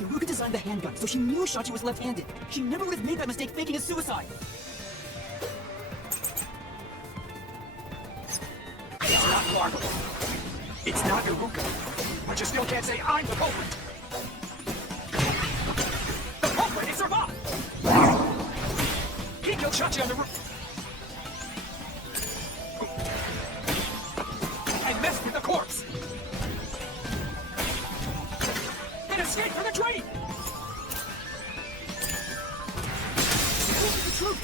Yoruka designed the handgun, so she knew Shachi was left-handed. She never would have made that mistake faking a suicide. It's not Margala. It's not Iruka, but you still can't say I'm the culprit. The culprit is Serval! He killed Chachi on the roof. I messed with the corpse. And escaped from the train! This is the truth.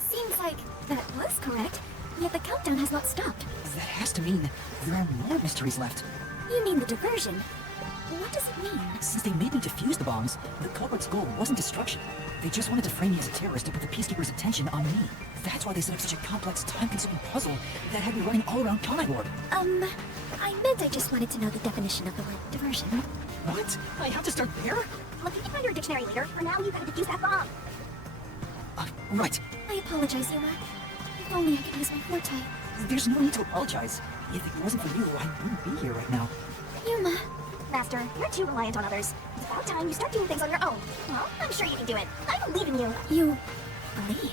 Seems like that was correct, yet the countdown has not stopped. That has to mean there are more mysteries left. You mean the diversion? What does it mean? Since they made me defuse the bombs, the culprit's goal wasn't destruction. They just wanted to frame me as a terrorist to put the Peacekeeper's attention on me. That's why they set up such a complex, time-consuming puzzle that had me running all around Conai Ward. I meant I just wanted to know the definition of the word diversion. What? I have to start there? Look, you can find your dictionary later. For now, you gotta defuse that bomb. Right. I apologize, Yuma. If only I could use my forte. There's no need to apologize. If it wasn't for you, I wouldn't be here right now. Yuma. Master, you're too reliant on others. It's about time you start doing things on your own. Well, I'm sure you can do it. I believe in you. You believe?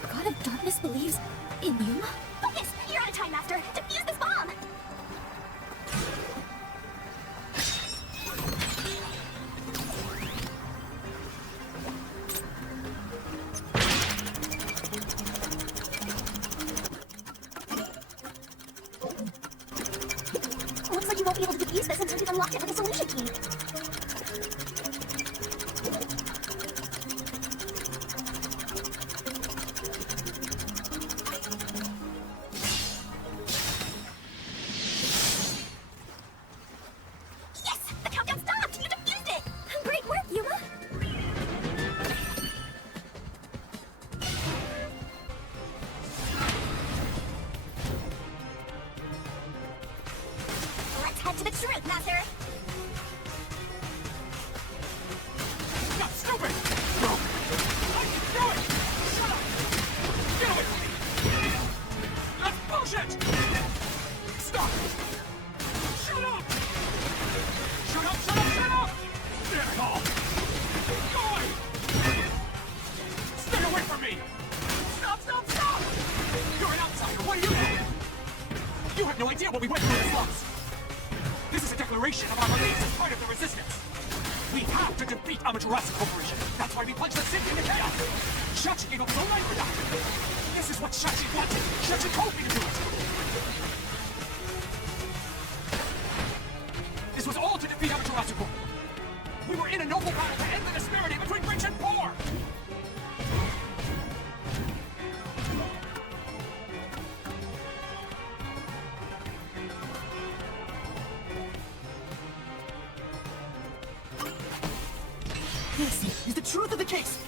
The God of Darkness believes in Yuma? Focus! You're out of time, Master. Defuse this bomb! Looks like you won't be able to defuse this until you've unlocked it with a solution key. Yes! The countdown stopped! You defused it! Great work, Yuma! Let's head to the truth, Master! Not stupid! No! I can do it! Shut up! Get away from me! That's bullshit! Stop! Shut up! Shut up, shut up, shut up! That's all! Go away! Stay away from me! Stop, stop, stop! You're an outsider, what do you know? You have no idea what we went through in the slums! This is a declaration of our beliefs as part of the resistance! We have to defeat Amaterasu Corporation! That's why we plunged the city into chaos! Shachi gave up so life for that! This is what Shachi wanted! Shachi told me to do it! This was all to defeat Amaterasu Corp! We were in a noble battle to end the disparity between rich and poor! This is the truth of the case!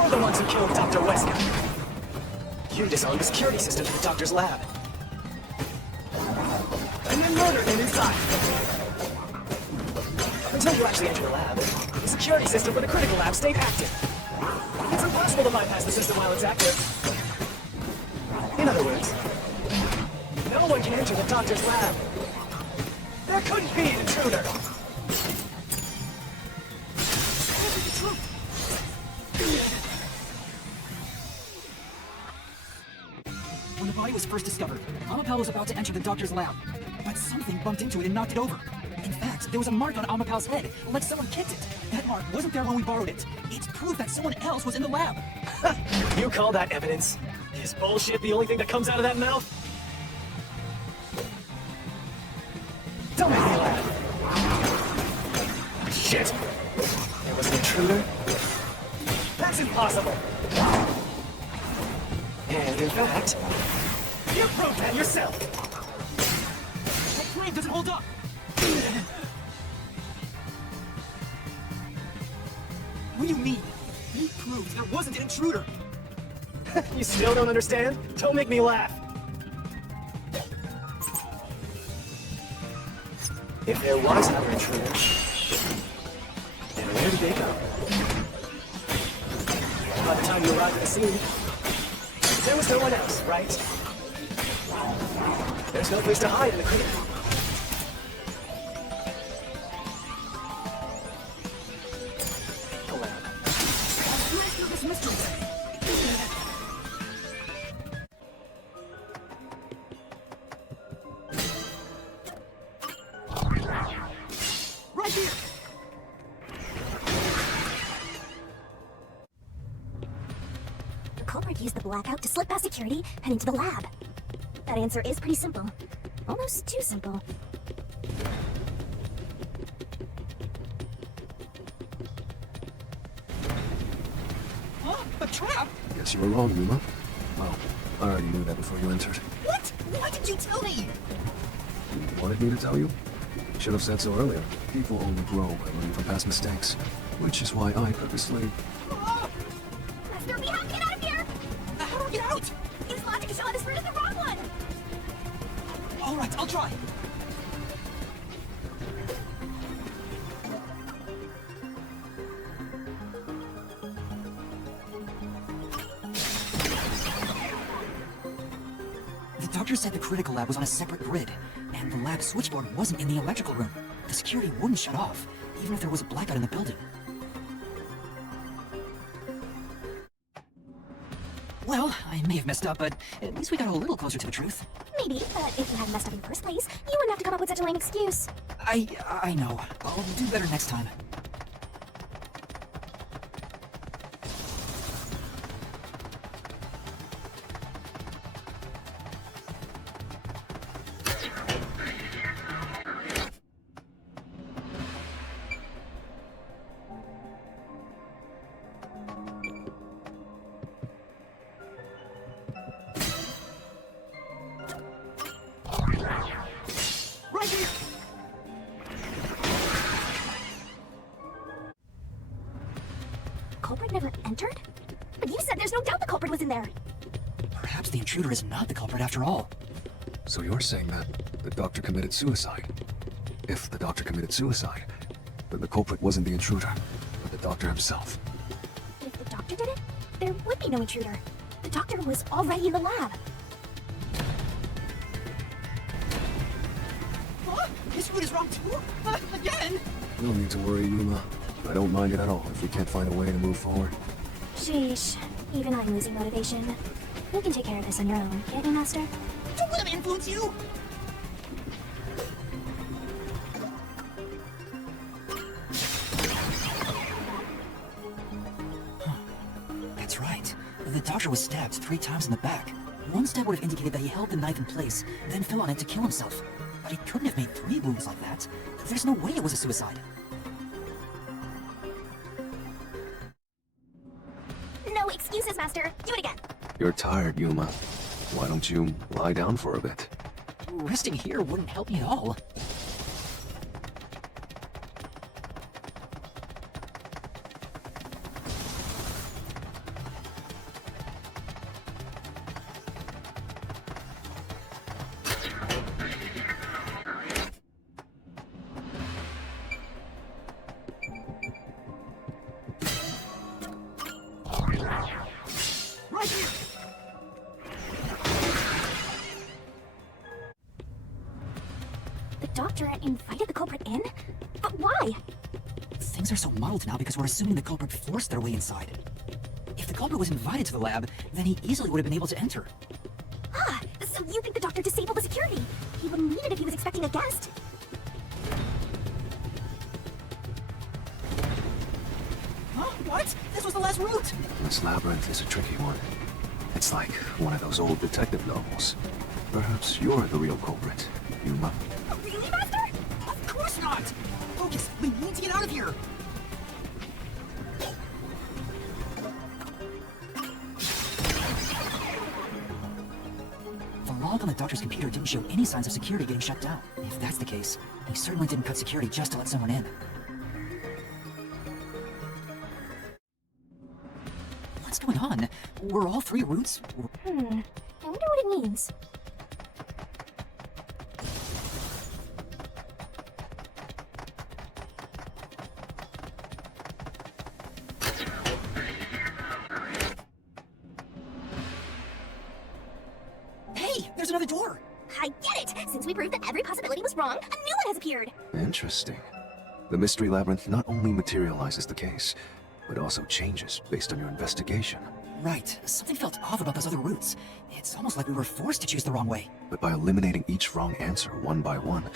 You're the ones who killed Dr. Wesker. You disarmed the security system to the doctor's lab. And then murdered him inside. Until you actually enter the lab, the security system for the critical lab stayed active. It's impossible to bypass the system while it's active. In other words, no one can enter the doctor's lab. There couldn't be an intruder. When the body was first discovered, Amapal was about to enter the doctor's lab, but something bumped into it and knocked it over. In fact, there was a mark on Amapal's head, like someone kicked it. That mark wasn't there when we borrowed it. It's proof that someone else was in the lab. You call that evidence? Is bullshit the only thing that comes out of that mouth? Don't make me laugh. Shit! There was an intruder? That's impossible! And in fact, you proved that yourself! That claim doesn't hold up! What do you mean? You proved there wasn't an intruder! You still don't understand? Don't make me laugh! If there was another intruder, then where did they go? By the time you arrived at the scene, there was no one else, right? There's no place to hide in the critical. The lab. Let's do this mystery. Right here! The culprit used the blackout to slip past security and into the lab. That answer is pretty simple. Almost too simple. Huh? A trap? Guess you were wrong, Yuma. Well, I already knew that before you entered. What? Why did you tell me? You wanted me to tell you? Should have said so earlier. People only grow by learning from past mistakes. Which is why I purposely... Master, we have to get out of here! How do we get out? Use logic to show this route is the wrong one! Alright, I'll try. The doctor said the critical lab was on a separate grid, and the lab switchboard wasn't in the electrical room. The security wouldn't shut off, even if there was a blackout in the building. Well, I may have messed up, but at least we got a little closer to the truth. Maybe, but if you hadn't messed up in the first place, you wouldn't have to come up with such a lame excuse. I know. I'll do better next time. Right here! Culprit never entered? But you said there's no doubt the culprit was in there. Perhaps the intruder is not the culprit after all. So you're saying that the doctor committed suicide? If the doctor committed suicide, then the culprit wasn't the intruder, but the doctor himself. If the doctor did it, there would be no intruder. The doctor was already in the lab. Huh? This route is wrong too? Again? No need to worry, Yuma. I don't mind it at all if we can't find a way to move forward. Sheesh. Even I'm losing motivation. You can take care of this on your own, can't you, Master? Don't let him influence you! That's right. The doctor was stabbed 3 times in the back. One stab would have indicated that he held the knife in place, then fell on it to kill himself. But he couldn't have made 3 wounds like that. There's no way it was a suicide. No excuses, Master. Do it again. You're tired, Yuma. Why don't you lie down for a bit? Resting here wouldn't help me at all. doctor invited the culprit in? But why? Things are so muddled now because we're assuming the culprit forced their way inside. If the culprit was invited to the lab, then he easily would have been able to enter. Ah, so you think the doctor disabled the security? He wouldn't need it if he was expecting a guest. Huh? What? This was the last route! This labyrinth is a tricky one. It's like one of those old detective novels. Perhaps you're the real culprit, Yuma. Oh, really, Master? Of course not! Focus! We need to get out of here! The log on the doctor's computer didn't show any signs of security getting shut down. If that's the case, he certainly didn't cut security just to let someone in. What's going on? Were all three routes? I wonder what it means. Hey, there's another door! I get it! Since we proved that every possibility was wrong, a new one has appeared! Interesting. The mystery labyrinth not only materializes the case, but also changes based on your investigation. Right. Something felt off about those other routes. It's almost like we were forced to choose the wrong way. But by eliminating each wrong answer one by one,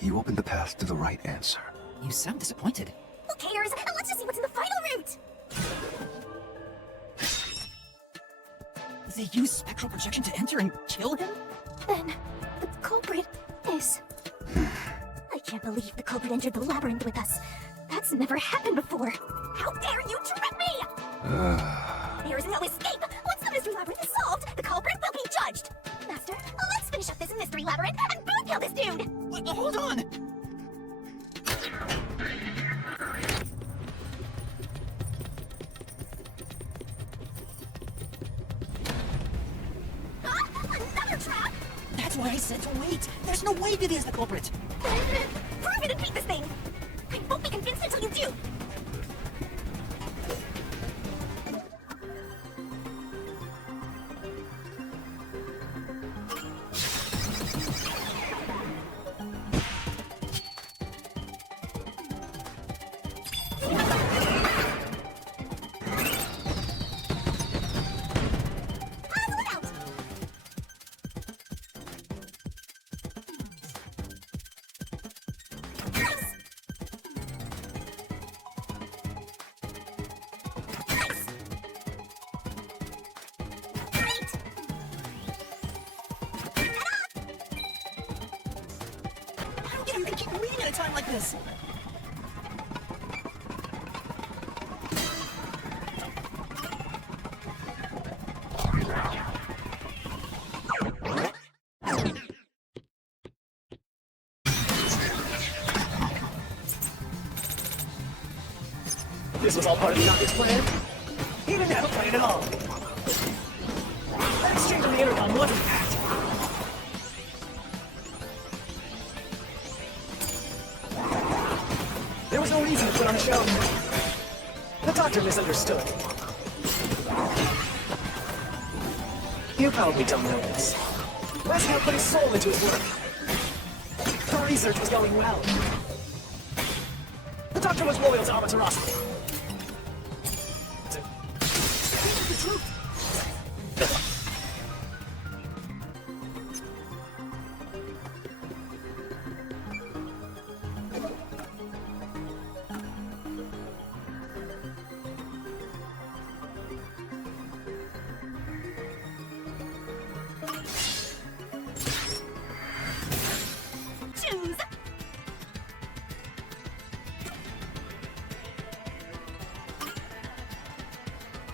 you opened the path to the right answer. You sound disappointed. Who cares? Let's just see what's in the final route! They used spectral projection to enter and kill him? Then, the culprit is... I can't believe the culprit entered the labyrinth with us. That's never happened before. How dare you trick me! There is no escape! Once the mystery labyrinth is solved, the culprit will be judged! Master, let's finish up this mystery labyrinth and go kill this dude! Wait, hold on! Another trap! That's why I said to wait! There's no way that is the culprit! Prove it and beat this thing! I won't be convinced until you do! You can keep reading at a time like this! This was all part of the doctor's plan? He didn't have a plan at all. That exchange on the intercom wasn't an act. There was no reason to put on a show. The doctor misunderstood. You probably don't know this. Wesker put his soul into his work. The research was going well. The doctor was loyal to Amaterasu. The truth. Choose!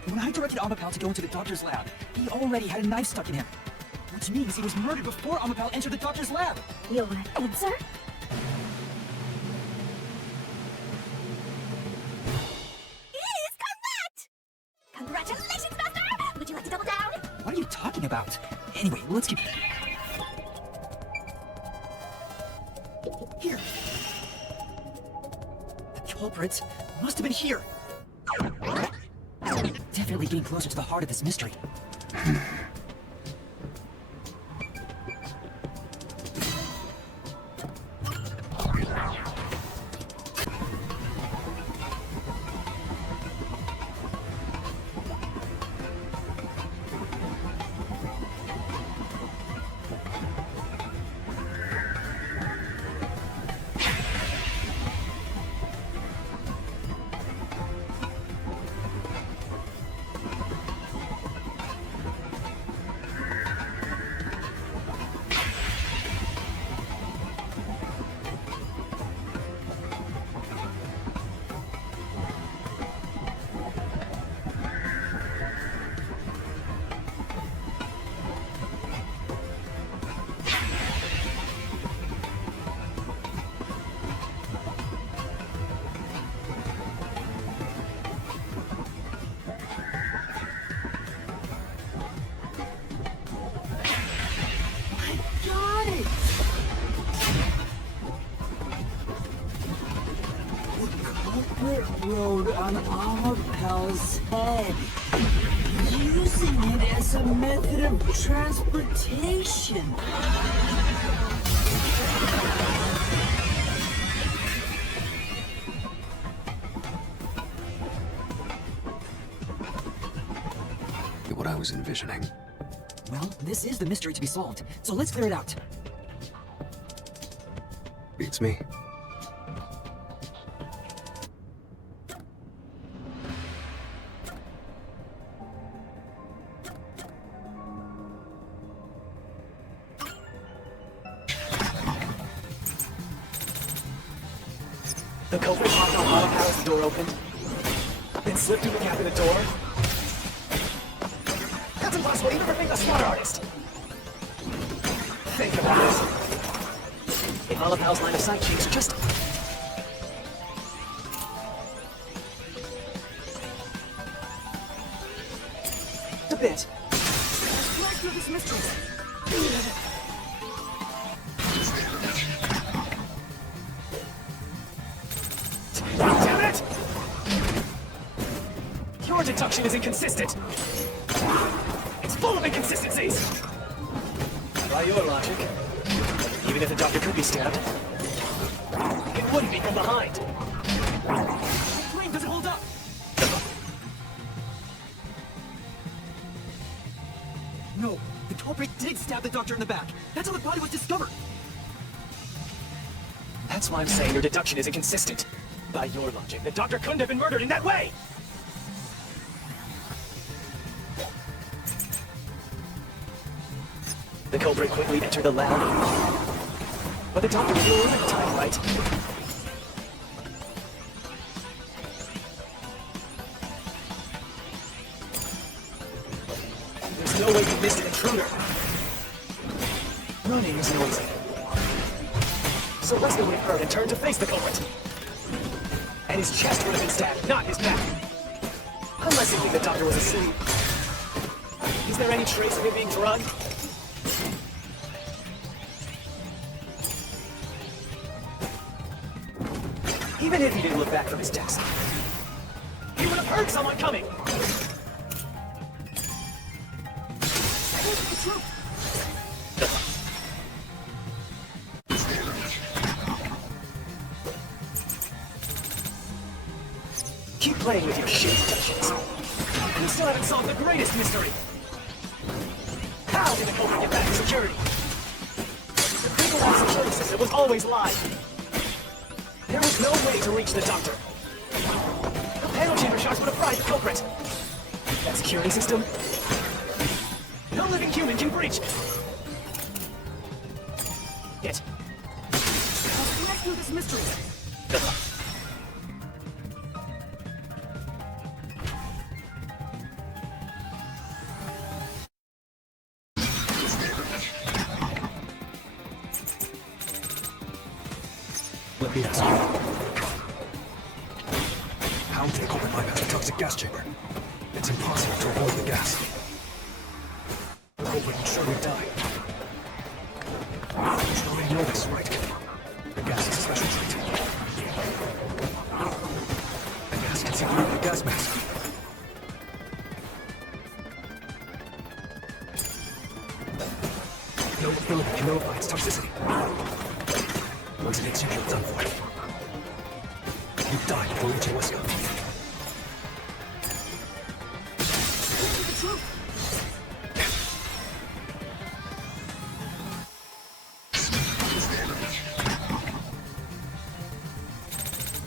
When I directed Amapal to go into the doctor's lab, he already had a knife stuck in him. Which means he was murdered before Amapal entered the doctor's lab. Your answer? Is correct! Congratulations, Master! Would you like to double down? What are you talking about? Anyway, let's keep... Here. The culprit must have been here. Definitely getting closer to the heart of this mystery. on our pal's head, using it as a method of transportation. What I was envisioning. Well, this is the mystery to be solved, so let's clear it out. Beats me. The culprit popped on autopilot as the door opened, then slipped through the gap in the door. That's impossible, even for being a smart artist. Think about it. If Malapal's line of sight changed just a bit. Let's through this mystery. Damn it! Your deduction is inconsistent. It's full of inconsistencies. By your logic, even if the doctor could be stabbed, it wouldn't be from behind. The claim doesn't hold up. No, the culprit did stab the doctor in the back. That's how the body was discovered. That's why I'm saying your deduction is inconsistent. By your logic, the doctor couldn't have been murdered in that way! The culprit quickly entered the lab. But the doctor was in the room at the time, right? There's no way he missed an intruder. Running is noisy. So Wesley would have heard and turned to face the culprit. And his chest would have been stabbed, not his back. Unless you think the doctor was asleep. Is there any trace of him being drugged? Even if he didn't look back from his desk, he would have heard someone coming. Here's the truth. Keep playing with your shit deductions. You still haven't solved the greatest mystery. How did the culprit get back to security? The critical lock security system was always live. There was no way to reach the doctor. The panel chamber sharks would have fried the culprit. That security system? No living human can breach it. Let's do this mystery. Let me ask you. How did the culprit bypass the toxic gas chamber? It's impossible to avoid the gas. The culprit will surely die. You already know this, right? The gas is a special trait. The gas can see through the gas mask. No filament can notify its toxicity. Once it hits you, you're done for. You die before reaching Wesker.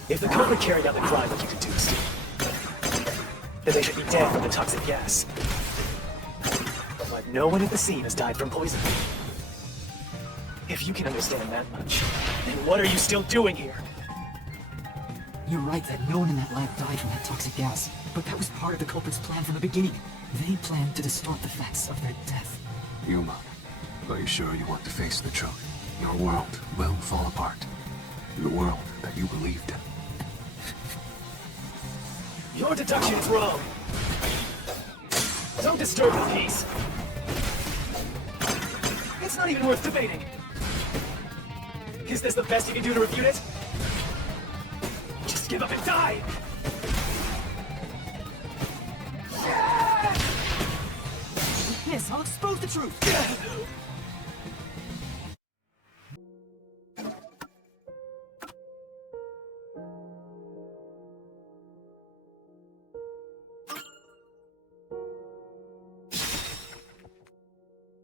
If the culprit carried out the crime like you deduced, then they should be dead from the toxic gas. But no one at the scene has died from poison. If you can understand that much, then what are you still doing here? You're right that no one in that lab died from that toxic gas, but that was part of the culprit's plan from the beginning. They planned to distort the facts of their death. Yuma, are you sure you want to face the truth? Your world will fall apart. The world that you believed in. Your deduction is wrong. Don't disturb the peace. It's not even worth debating. Is this the best you can do to refute it? Just give up and die! this, I'll expose the truth.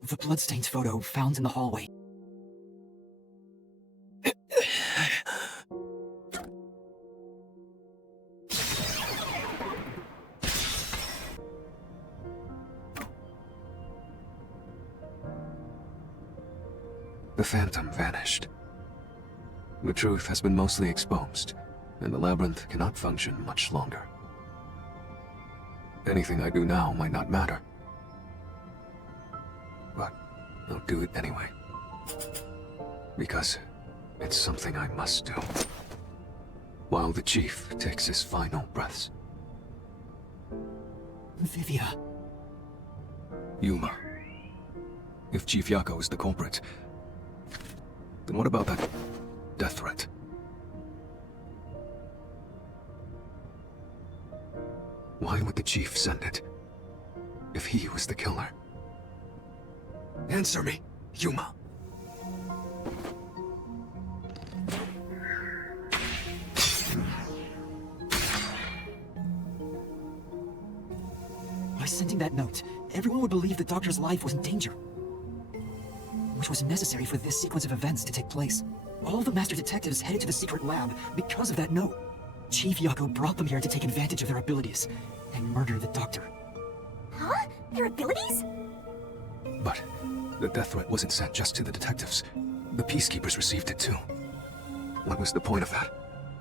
The bloodstained photo found in the hallway. The Phantom vanished. The truth has been mostly exposed, and the Labyrinth cannot function much longer. Anything I do now might not matter. But I'll do it anyway. Because it's something I must do. While the Chief takes his final breaths. Vivia. Yuma. If Chief Yako is the culprit, then what about that death threat? Why would the Chief send it, if he was the killer? Answer me, Yuma. By sending that note, everyone would believe the Doctor's life was in danger. Which was necessary for this sequence of events to take place. All the Master Detectives headed to the secret lab because of that note. Chief Yako brought them here to take advantage of their abilities and murder the Doctor. Huh? Their abilities? But the death threat wasn't sent just to the detectives. The Peacekeepers received it too. What was the point of that?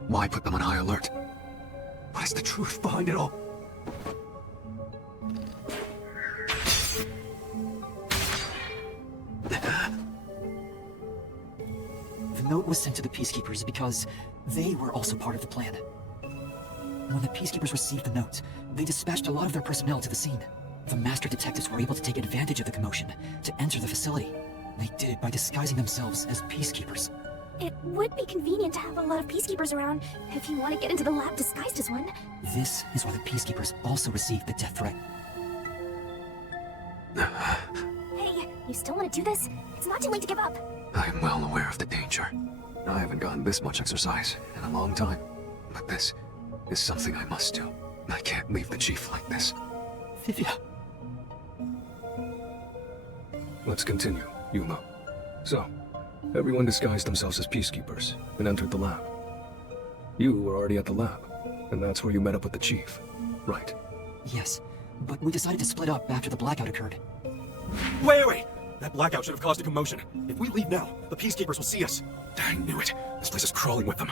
Why put them on high alert? What is the truth behind it all? The note was sent to the Peacekeepers because they were also part of the plan. When the Peacekeepers received the note, they dispatched a lot of their personnel to the scene. The Master Detectives were able to take advantage of the commotion to enter the facility. They did it by disguising themselves as Peacekeepers. It would be convenient to have a lot of peacekeepers around if you want to get into the lab disguised as one. This is why the Peacekeepers also received the death threat. Hey, you still want to do this? It's not too late to give up. I am well aware of the danger. I haven't gotten this much exercise in a long time. But this is something I must do. I can't leave the Chief like this. Vivia. Let's continue, Yuma. So, everyone disguised themselves as peacekeepers and entered the lab. You were already at the lab, and that's where you met up with the Chief, right? Yes, but we decided to split up after the blackout occurred. Wait! That blackout should have caused a commotion. If we leave now, the peacekeepers will see us. I knew it. This place is crawling with them.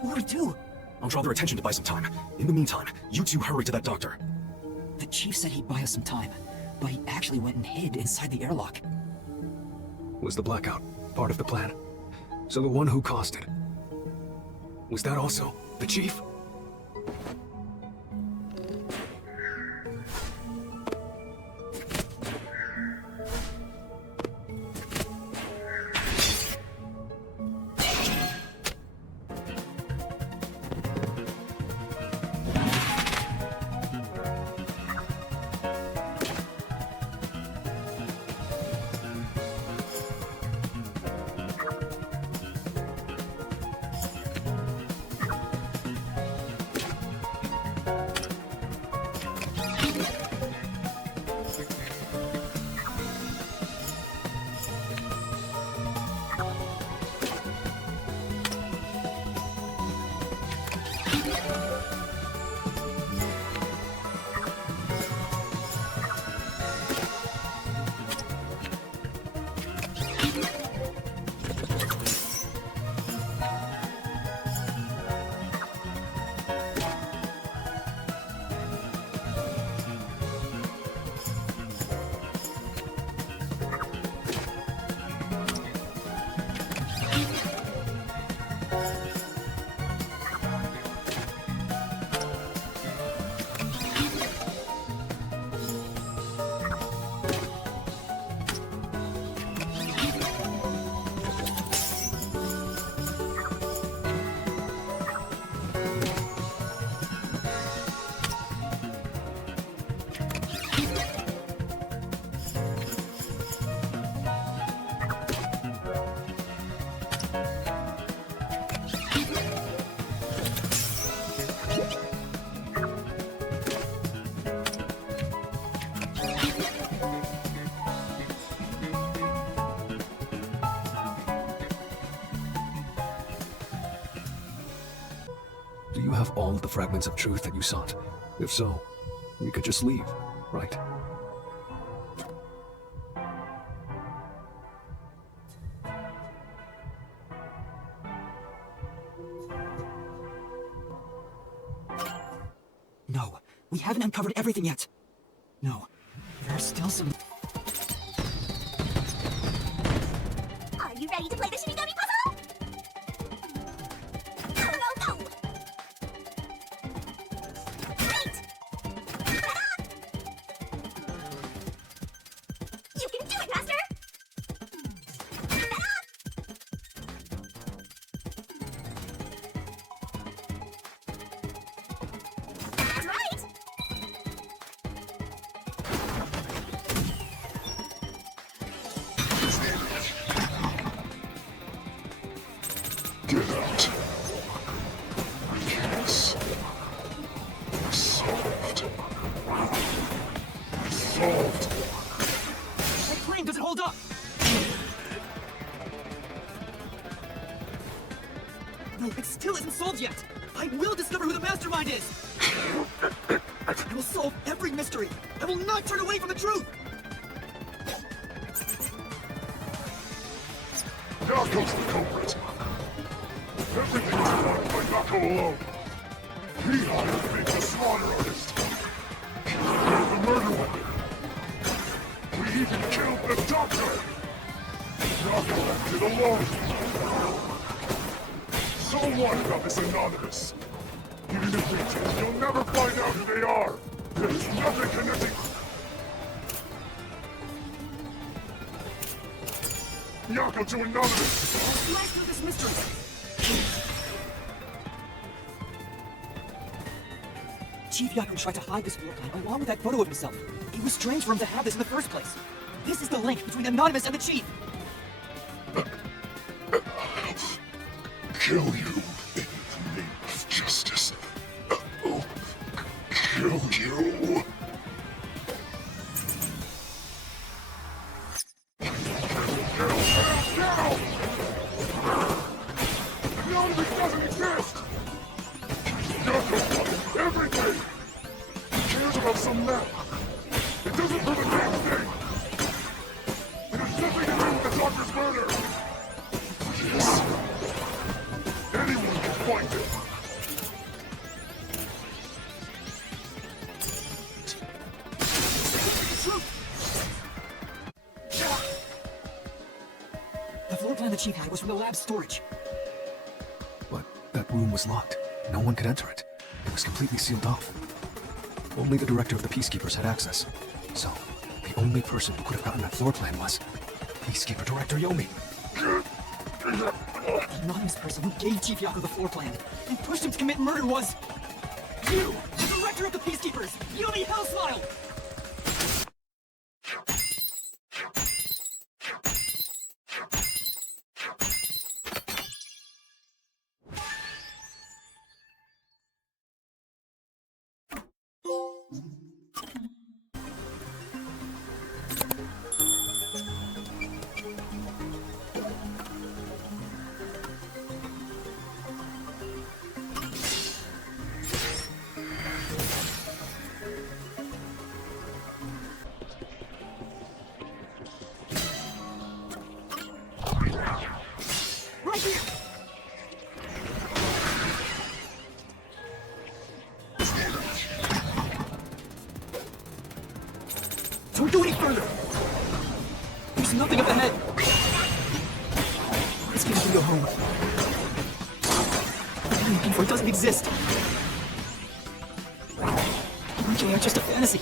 What do we do? I'll draw their attention to buy some time. In the meantime, you two hurry to that doctor. The Chief said he'd buy us some time, but he actually went and hid inside the airlock. Was the blackout part of the plan? So the one who caused it, was that also the Chief? have all of the fragments of truth that you sought? If so, we could just leave, right? No, we haven't uncovered everything yet. No, there's still some... Are you ready to play the Shimmy Gummy puzzle? Go, go, go! Great! Ta-da! You can do it, Master! Ta-da! That's right! Get out. Yes. Solved. Solved. That claim doesn't hold up! No, it still isn't solved yet! I will discover who the mastermind is! I will solve every mystery! I will not turn away from the truth! Yako's the culprit. Everything was done by Yako alone. He hired me, the slaughter artist. He prepared the murder weapon. We even killed the doctor. Yako acted alone. So what about this Anonymous? Even if we did, you'll never find out who they are. There's nothing connecting. Yako to Anonymous. Slice through this mystery! Chief Yaku tried to hide this floor plan along with that photo of himself. It was strange for him to have this in the first place. This is the link between Anonymous and the Chief! Kill you in the name of justice. Kill you. Kill! Anonymous doesn't exist! Yako wanted everything! He cares about some map. It doesn't prove a damn thing! It has nothing to do with the doctor's murder! Yes. Anyone can find it! The floor plan the Chief had was from the lab's storage. But that room was locked. No one could enter it. It was completely sealed off. Only the director of the Peacekeepers had access. So, the only person who could have gotten that floor plan was Peacekeeper Director Yomi. The anonymous person who gave Chief Yaku the floor plan and pushed him to commit murder was... you! The director of the Peacekeepers! Yomi Hellsmile! Right here! Don't go any further! There's nothing up ahead! Let's get to go home. What I'm looking for doesn't exist! Okay, I'm just a fantasy.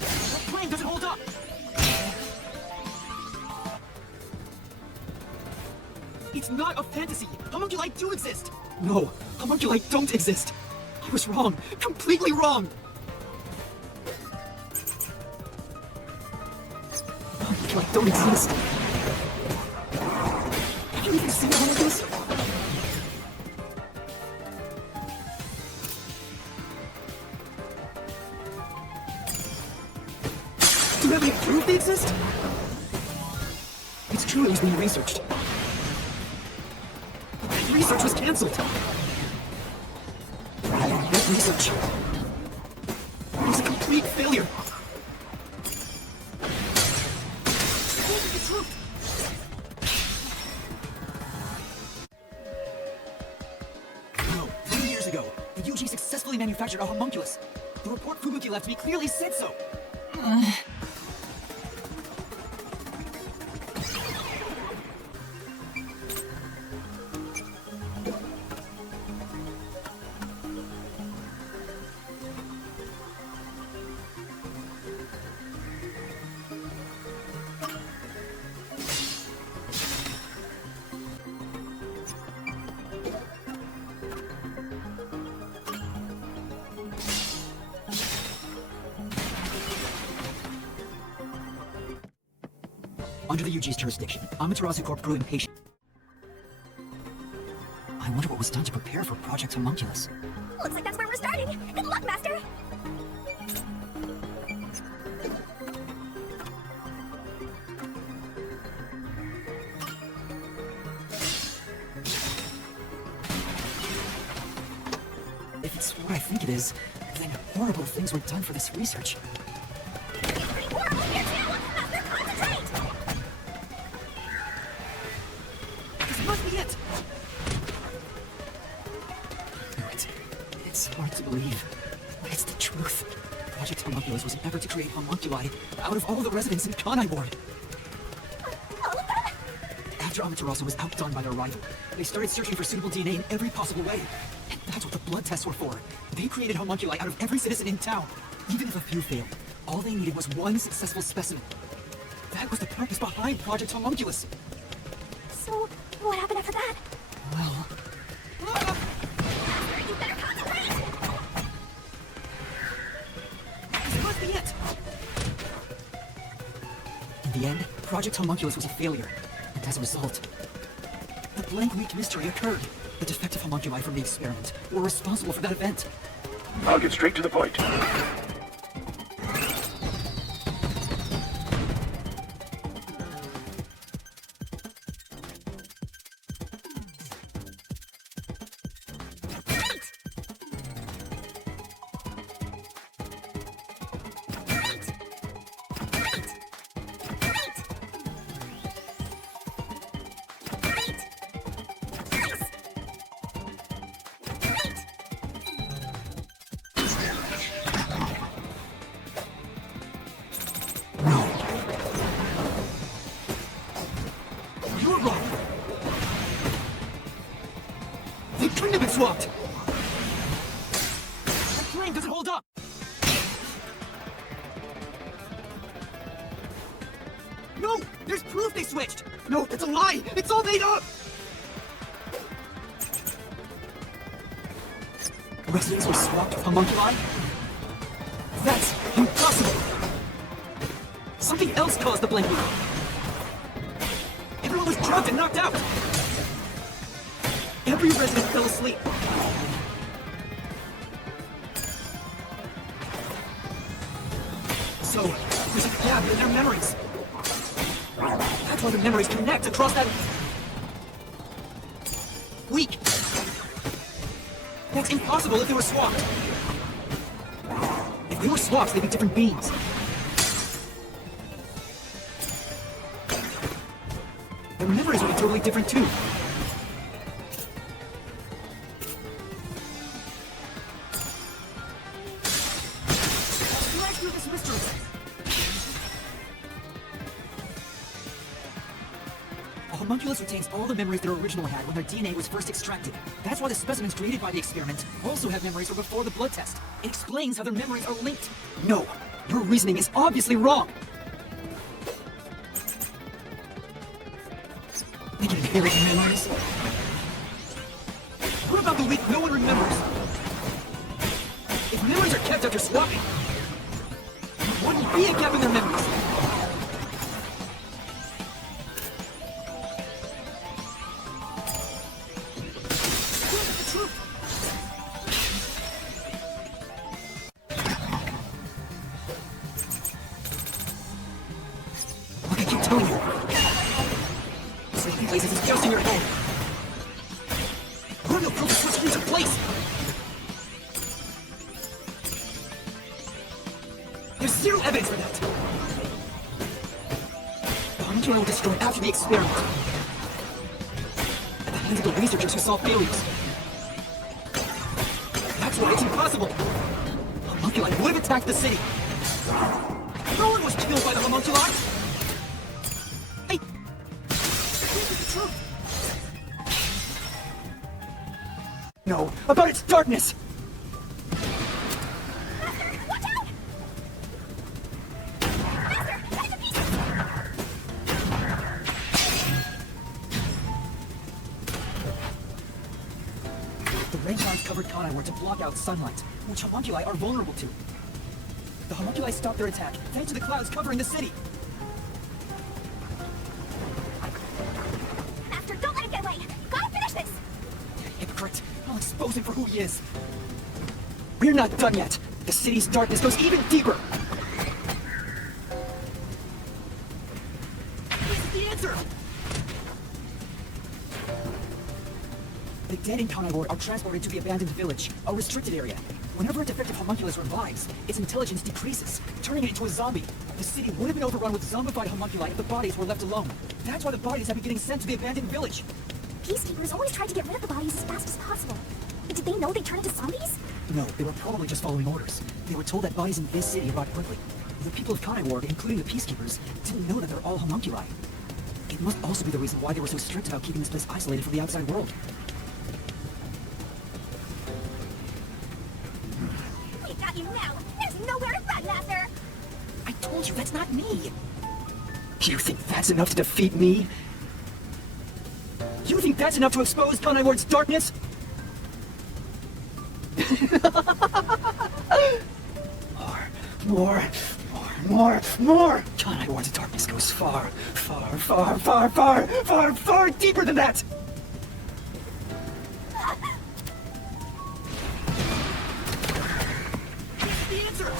That plane doesn't hold up! It's not a fantasy! Homunculi do exist! No, homunculi don't exist! I was wrong! Completely wrong! Homunculi don't exist! Have you even seen one of this? Do you have any proof they exist? It's true it was being researched. Research was cancelled. research was a complete failure. This is the truth. No, 3 years ago, the UG successfully manufactured a homunculus. The report Fubuki left me clearly said so. Under the UG's jurisdiction, Amaterasu Corp grew impatient. I wonder what was done to prepare for Project Homunculus. Looks like that's where we're starting. Good luck, Master. If it's what I think it is, then horrible things were done for this research. Pretty horrible here too. Master, concentrate. This must be it! No, it's hard to believe. But it's the truth. Project Homunculus was an effort to create homunculi out of all the residents in Kanai Ward. All of them? After Amaterasu was outdone by their rival, they started searching for suitable DNA in every possible way. And that's what the blood tests were for. They created homunculi out of every citizen in town. Even if a few failed, all they needed was one successful specimen. That was the purpose behind Project Homunculus. So, what happened after that? Well... You better concentrate. This must be it! In the end, Project Homunculus was a failure. And as a result, the blank week mystery occurred. The defective homunculi from the experiment were responsible for that event. I'll get straight to the point. You're wrong! They couldn't have been swapped! That claim doesn't hold up! No! There's proof they switched! No, that's a lie! It's all made up! Residents were swapped with homunculi? That's impossible! Something else caused the blank week! Everyone was drugged and knocked out! Every resident fell asleep! So, there's a gap in their memories! That's why the memories connect across that... week! That's impossible if they were swapped! If they were swapped, they'd be different beings. Their memories would be totally different too. Let's do this mystery. A homunculus retains all the memories their original had when their DNA was first extracted. That's why the specimens created by the experiment also have memories from before the blood test. It explains how their memories are linked. No, your reasoning is obviously wrong. They can inherit memories. What about the week no one remembers? If memories are kept after swapping, there wouldn't be a gap in their memories. Here's the truth. Like I keep telling you, Sleeping places is just in your head. Real proof switch into place. destroyed after the experiment. At the hands of the researchers who saw failures. That's why it's impossible. Homunculi would have attacked the city. No one was killed by the homunculi. Hey! Where's the truth? No, about its darkness! Watch out! Master, cut it to pieces! The rain clouds covered Conai to block out sunlight, which homunculi are vulnerable to. The homunculi stopped their attack, thanks to the clouds covering the city. Master, don't let him get away! Gotta finish this! Hypocrite, I'll expose him for who he is. We're not done yet. The city's darkness goes even deeper. This is the answer! The dead in Conai are transported to the abandoned village, a restricted area. Whenever a defective homunculus revives, its intelligence decreases, turning it into a zombie. The city would have been overrun with zombified homunculi if the bodies were left alone. That's why the bodies have been getting sent to the abandoned village. Peacekeepers always tried to get rid of the bodies as fast as possible. Did they know they'd turn into zombies? No, they were probably just following orders. They were told that bodies in this city rot quickly. The people of Conai Ward, including the Peacekeepers, didn't know that they're all homunculi. It must also be the reason why they were so strict about keeping this place isolated from the outside world. We got you now! There's nowhere to run, Master! I told you, that's not me! You think that's enough to defeat me? You think that's enough to expose Conai Ward's darkness? More! Conai Ward's darkness goes far deeper than that! The answer!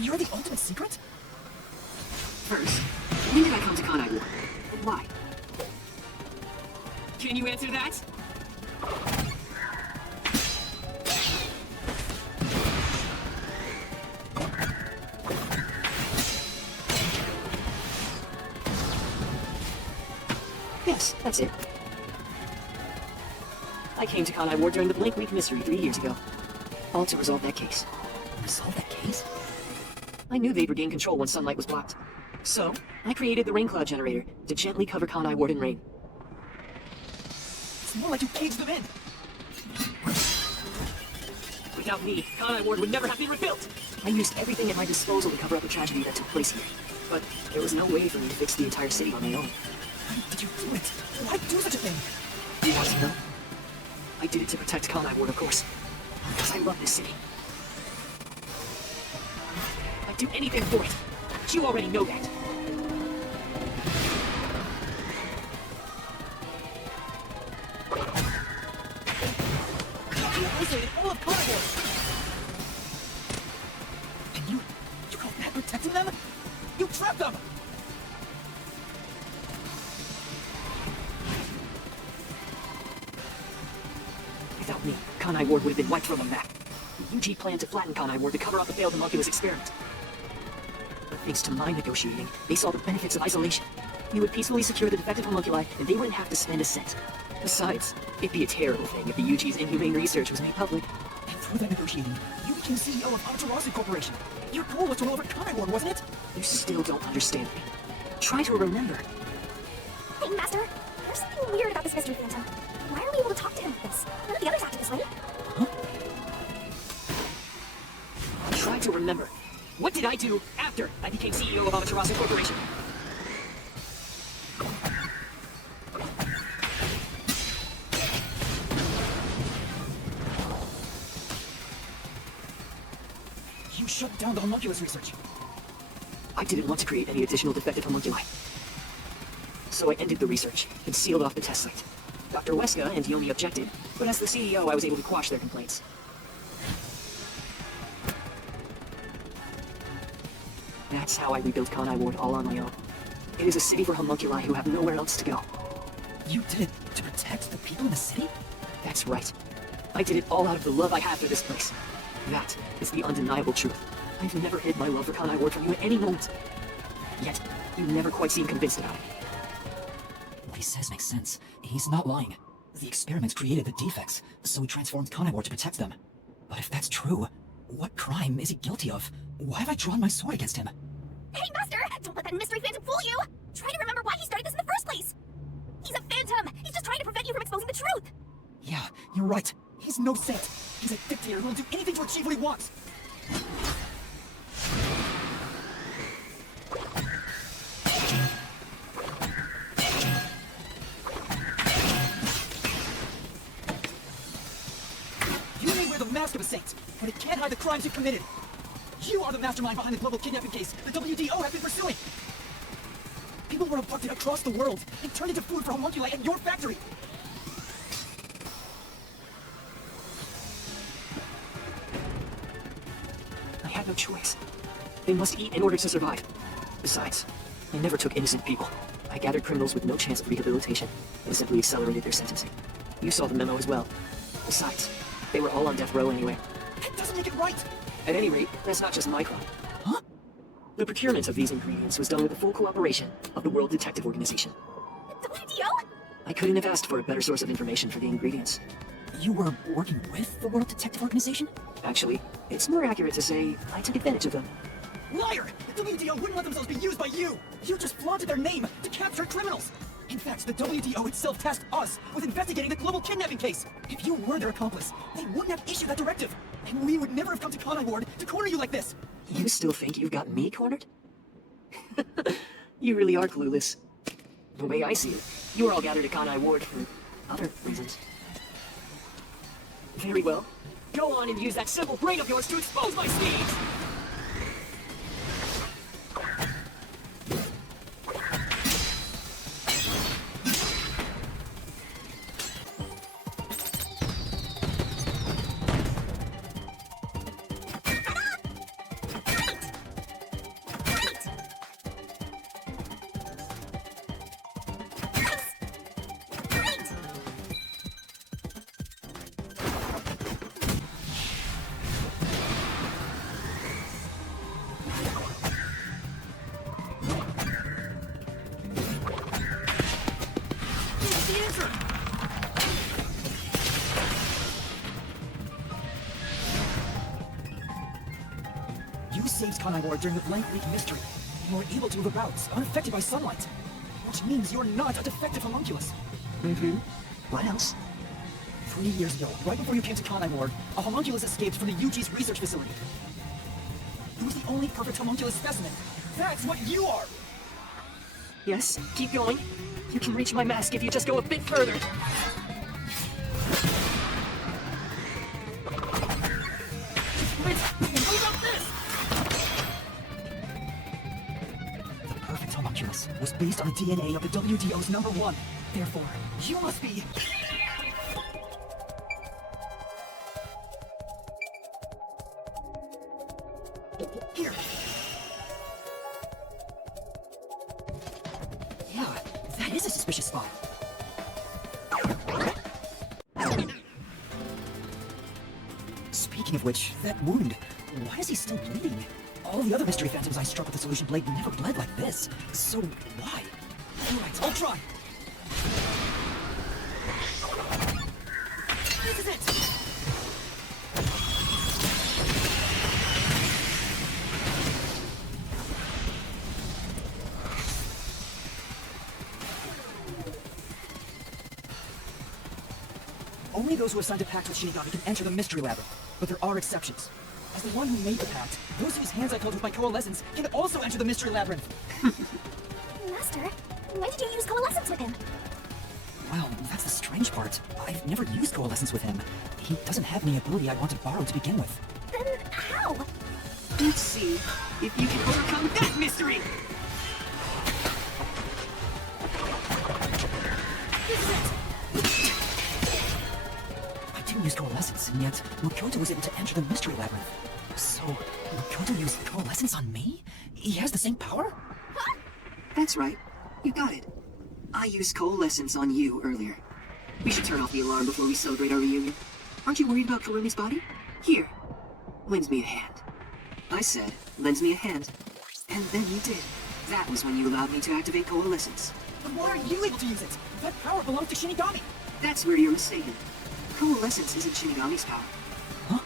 You're the ultimate secret? First, when did I come to Conai Ward? And why? Can you answer that? Yes, that's it. I came to Conai Ward during the Blink Week mystery 3 years ago. All to resolve that case. Resolve that case? I knew they'd regain control once sunlight was blocked. So, I created the rain cloud generator to gently cover Conai Ward in rain. It's more like you caged them in. Without me, Conai Ward would never have been rebuilt! I used everything at my disposal to cover up the tragedy that took place here. But there was no way for me to fix the entire city on my own. Why did you do it? Why do such a thing? Do you want to know? I did it to protect Conai Ward, of course. Because I love this city. I'd do anything for it. But you already know that. You isolated all of carnivores! And you call that protecting them? You trapped them! Without me, Kanai Ward would have been wiped from the map. The UG planned to flatten Kanai Ward to cover up the failed homunculus experiment. But thanks to my negotiating, they saw the benefits of isolation. We would peacefully secure the defective homunculi, and they wouldn't have to spend a cent. Besides, it'd be a terrible thing if the UG's inhumane research was made public. And through that negotiating, you became CEO of Amaterasu Corporation. Your goal was to roll over Kanai Ward, wasn't it? You still don't understand me. Try to remember. Hey, Master. There's something weird about this mystery phantom. Why are we able to talk to him like this? None of the others acted this way. Try to remember. What did I do after I became CEO of Amaterasu Corporation? You shut down the homunculus research. I didn't want to create any additional defective homunculi. So I ended the research and sealed off the test site. Dr. Weska and Yomi objected, but as the CEO I was able to quash their complaints. That's how I rebuilt Kanai Ward all on my own. It is a city for homunculi who have nowhere else to go. You did it to protect the people in the city? That's right. I did it all out of the love I have for this place. That is the undeniable truth. I've never hid my love for Kanai Ward from you at any moment. Yet, you never quite seem convinced about it. What he says makes sense. He's not lying. The experiments created the defects, so he transformed Kanai Ward to protect them. But if that's true, what crime is he guilty of? Why have I drawn my sword against him? Hey, Master! Don't let that mystery phantom fool you! Try to remember why he started this in the first place! He's a phantom! He's just trying to prevent you from exposing the truth! Yeah, you're right. He's no saint. He's a dictator who will do anything to achieve what he wants. You may wear the mask of a saint, but it can't hide the crimes you've committed. You are the mastermind behind the global kidnapping case the WDO have been pursuing. People were abducted across the world and turned into food for homunculi at your factory. I had no choice. They must eat in order to survive. Besides, I never took innocent people. I gathered criminals with no chance of rehabilitation and simply accelerated their sentencing. You saw the memo as well. Besides, they were all on death row anyway. That doesn't make it right. At any rate, that's not just my crime. Huh? The procurement of these ingredients was done with the full cooperation of the World Detective Organization. WDO? I couldn't have asked for a better source of information for the ingredients. You were working with the World Detective Organization? Actually, it's more accurate to say I took advantage of them. Liar! The WDO wouldn't let themselves be used by you! You just flaunted their name to capture criminals! In fact, the WDO itself tasked us with investigating the global kidnapping case! If you were their accomplice, they wouldn't have issued that directive! And we would never have come to Kanai Ward to corner you like this! You still think you've got me cornered? You really are clueless. The way I see it, you were all gathered at Kanai Ward for other reasons. Very well. Go on and use that simple brain of yours to expose my schemes! You saved Kanai Ward during the Blank Leak mystery. You were able to move about, unaffected by sunlight. Which means you're not a defective homunculus. Mm-hmm. What else? 3 years ago, right before you came to Kanai Ward, a homunculus escaped from the UG's research facility. It was the only perfect homunculus specimen. That's what you are! Yes, keep going. You can reach my mask if you just go a bit further. What about this? homunculus was based on the DNA of the WDO's number 1. Therefore, you must be... Here. Yeah, that is a suspicious spot. Speaking of which, that wound, why is he still bleeding? All the other mystery phantoms I struck with the solution blade never bled like this. So, why? Alright, I'll try. This is it! Only those who have signed a pact with Shinigami can enter the Mystery Labyrinth, but there are exceptions. As the one who made the pact, those whose hands I held with my coalescence can also enter the Mystery Labyrinth. Master, when did you use coalescence with him? Well, that's the strange part. I've never used coalescence with him. He doesn't have any ability I want to borrow to begin with. Then how? Let's see if you can overcome that mystery! I didn't use coalescence, and yet Makoto was able to enter the Mystery Labyrinth. So, Makoto used coalescence on me? He has the same power? That's right. You got it. I used coalescence on you earlier. We should turn off the alarm before we celebrate our reunion. Aren't you worried about Karumi's body? Here, lend me a hand. I said, lend me a hand. And then you did. That was when you allowed me to activate coalescence. But why aren't you able to use it? That power belongs to Shinigami! That's where you're mistaken. Coalescence isn't Shinigami's power. Huh?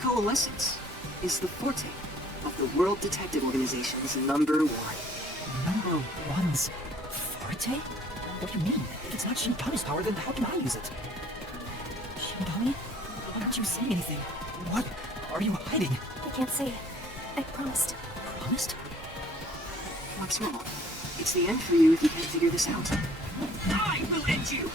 Coalescence is the forte of the World Detective Organization's number 1. Number 1's forte? What do you mean? If it's not Shinigami's power, then how can I use it? Shinigami? Why aren't you saying anything? What are you hiding? I can't say it. I promised. Promised? What's wrong? It's the end for you if you can't figure this out. I will end you!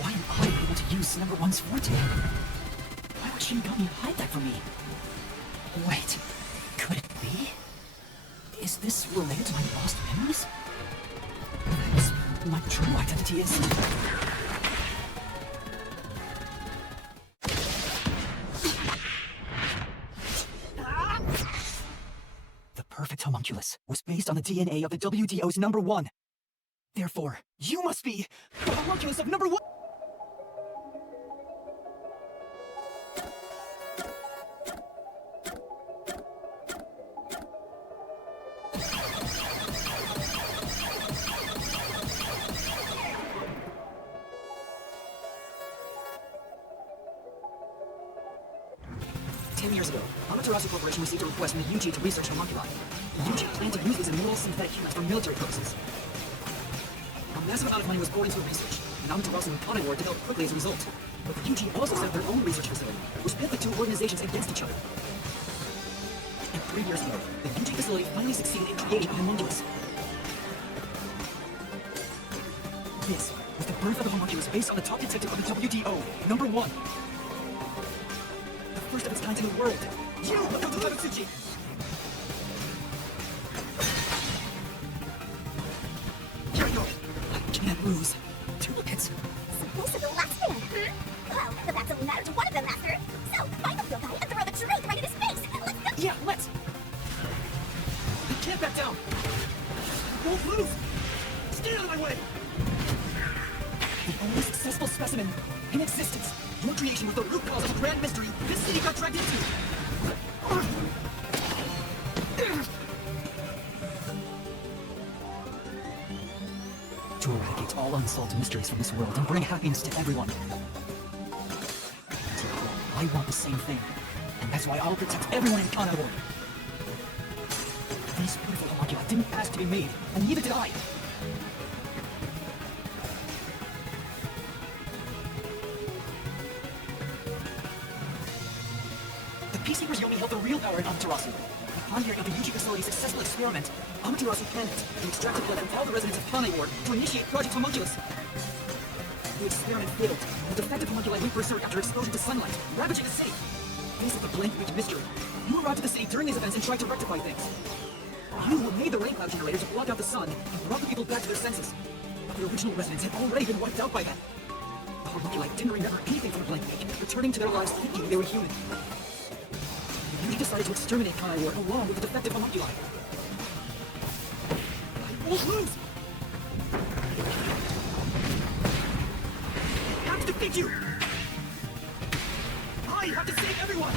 Why am I able to use number 1's forte? Why would Shinigami hide that from me? Wait, could it be? Is this related to my lost memories? Perhaps my true identity is... The perfect homunculus was based on the DNA of the WDO's number 1. Therefore, you must be the homunculus of number 1! 10 years ago, Amaterasu Corporation received a request from the UG to research homunculi. The UG planned to use these immortal synthetic humans for military purposes. A massive amount of money was poured into the research, and Amaterasu and Ponywar developed quickly as a result. But the UG also set up their own research facility, which pit the two organizations against each other. And 3 years ago, the UG facility finally succeeded in creating a homunculus. This was the birth of the homunculus based on the top detective of the WDO, number 1. The first of its kind in the world. You, Makoto Tabutsuchi! Here I go! I can't lose. Duplicates. Supposed to the last man, Well, the facts only matter to one of them, Master. So, find the field guy and throw the truth right in his face. Let's go! Yeah, let's! I can't back down! Don't move! Stay out of my way! The only successful specimen in existence. Your creation was the root cause of the grand mystery this city got dragged into! To eradicate all unsolved mysteries from this world and bring happiness to everyone. I want the same thing, and that's why I'll protect everyone in Kanagawa. This beautiful homunculi didn't ask to be made, and neither did I. The peacekeepers only held the real power in Amaterasu. Upon hearing of the UG facility's successful experiment, Amaterasu panicked and extracted blood from all the residents of Kanagawa to initiate Project Homunculus. The experiment failed. The defective homunculi went berserk after exposure to sunlight, ravaging the city. This is the blank-winged mystery. You arrived at the city during these events and tried to rectify things. You made the rain cloud generator to block out the sun and brought the people back to their senses. But the original residents had already been wiped out by then. The homunculi didn't remember anything from the blank page, returning to their lives thinking they were human. You decided to exterminate Kanai along with the defective homunculi. I won't lose! I have to defeat you! I have to save everyone!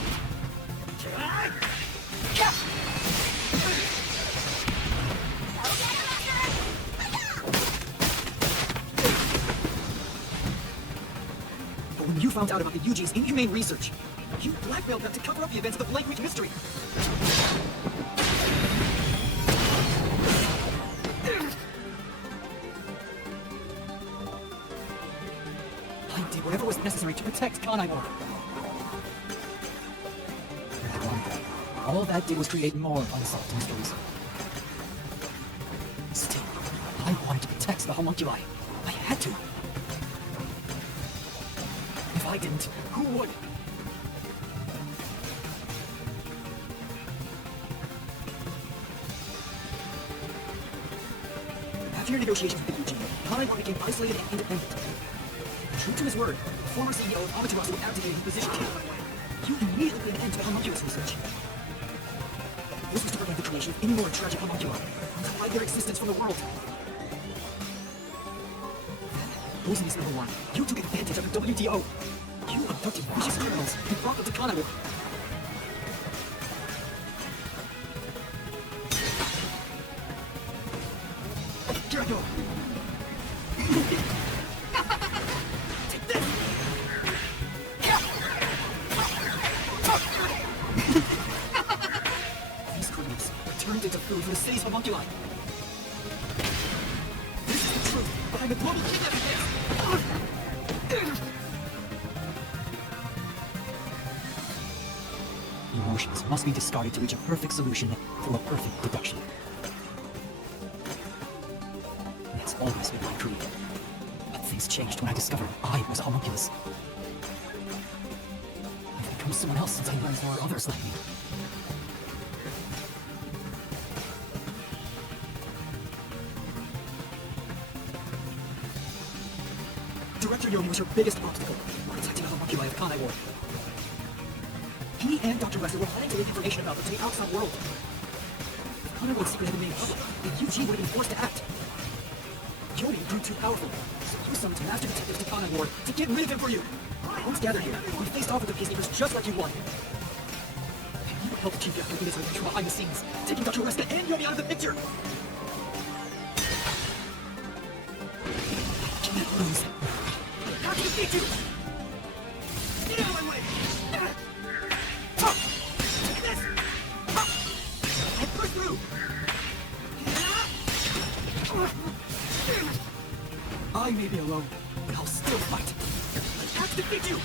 But when you found out about the UG's inhumane research, you blackmailed them to cover up the events of the Blank Week mystery. I did whatever was necessary to protect Kanai. All that did was create more unsolved mysteries. Still, I wanted to protect the homunculi. I had to. If I didn't, who would? After your negotiations with the UG, Kanai became isolated and independent. True to his word, the former CEO of Amaterasu would abdicate his position to you immediately put an end to the homunculus research. This was to prevent the creation of any more tragic homunculi, and to hide their existence from the world. Poisonous number one, you took advantage of the WTO. You abducted vicious criminals and brought them to Kanai. Here I go. Take this! These criminals were turned into food for the city's homunculi. This is the truth behind the global kidnapping case. Emotions must be discarded to reach a perfect solution through a perfect deduction. That's always been my creed. But things changed when I discovered I was a homunculus. I've become someone else since I learned there were others like me. Director Yomi was your biggest obstacle, protecting the homunculi of Kanai Ward. He and Dr. Wester were planning to leak information about them to the outside world. If Kanai Ward's secret had been made public, the UG would have been forced to act. Yomi grew too powerful, so you summoned master detectives to Kanai Ward to get rid of him for you. Once gathered here, we faced off with the peacekeepers just like you wanted. You helped the chief after the misery behind the scenes, taking Dr. Wester and Yomi out of the picture. I can't lose. How can you defeat you? Get out of my way! Take this! And push through! I may be alone, but I'll still fight. I have to defeat you!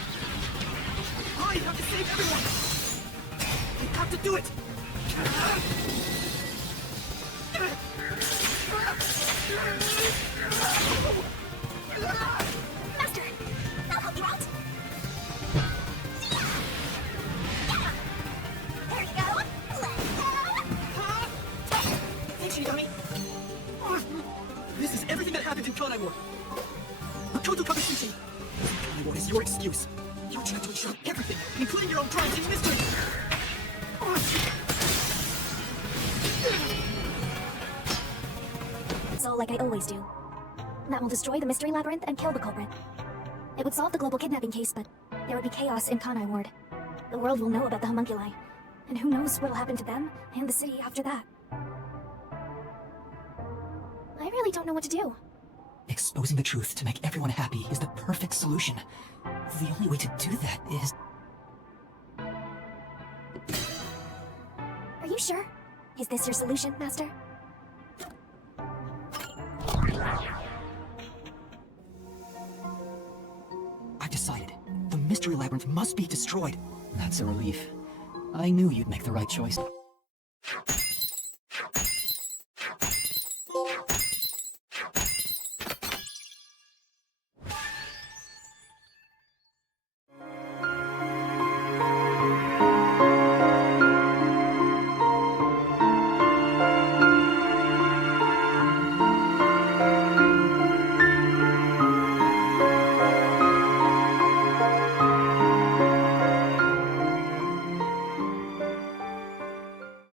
I have to save everyone! I have to do it! Master, I'll help you out. There you go. Let's go. Thanks, Shigami. This is everything that happened in Kanai Ward. Makoto Kakusuchi. Kanai Ward is your excuse. You tried to ensure everything, including your own crimes and mystery. So, like I always do. That will destroy the mystery labyrinth and kill the culprit. It would solve the global kidnapping case, but there would be chaos in Kanai Ward. The world will know about the homunculi, and who knows what'll happen to them and the city after that. I really don't know what to do. Exposing the truth to make everyone happy is the perfect solution. The only way to do that is... Are you sure? Is this your solution, Master? I've decided. The mystery labyrinth must be destroyed. That's a relief. I knew you'd make the right choice.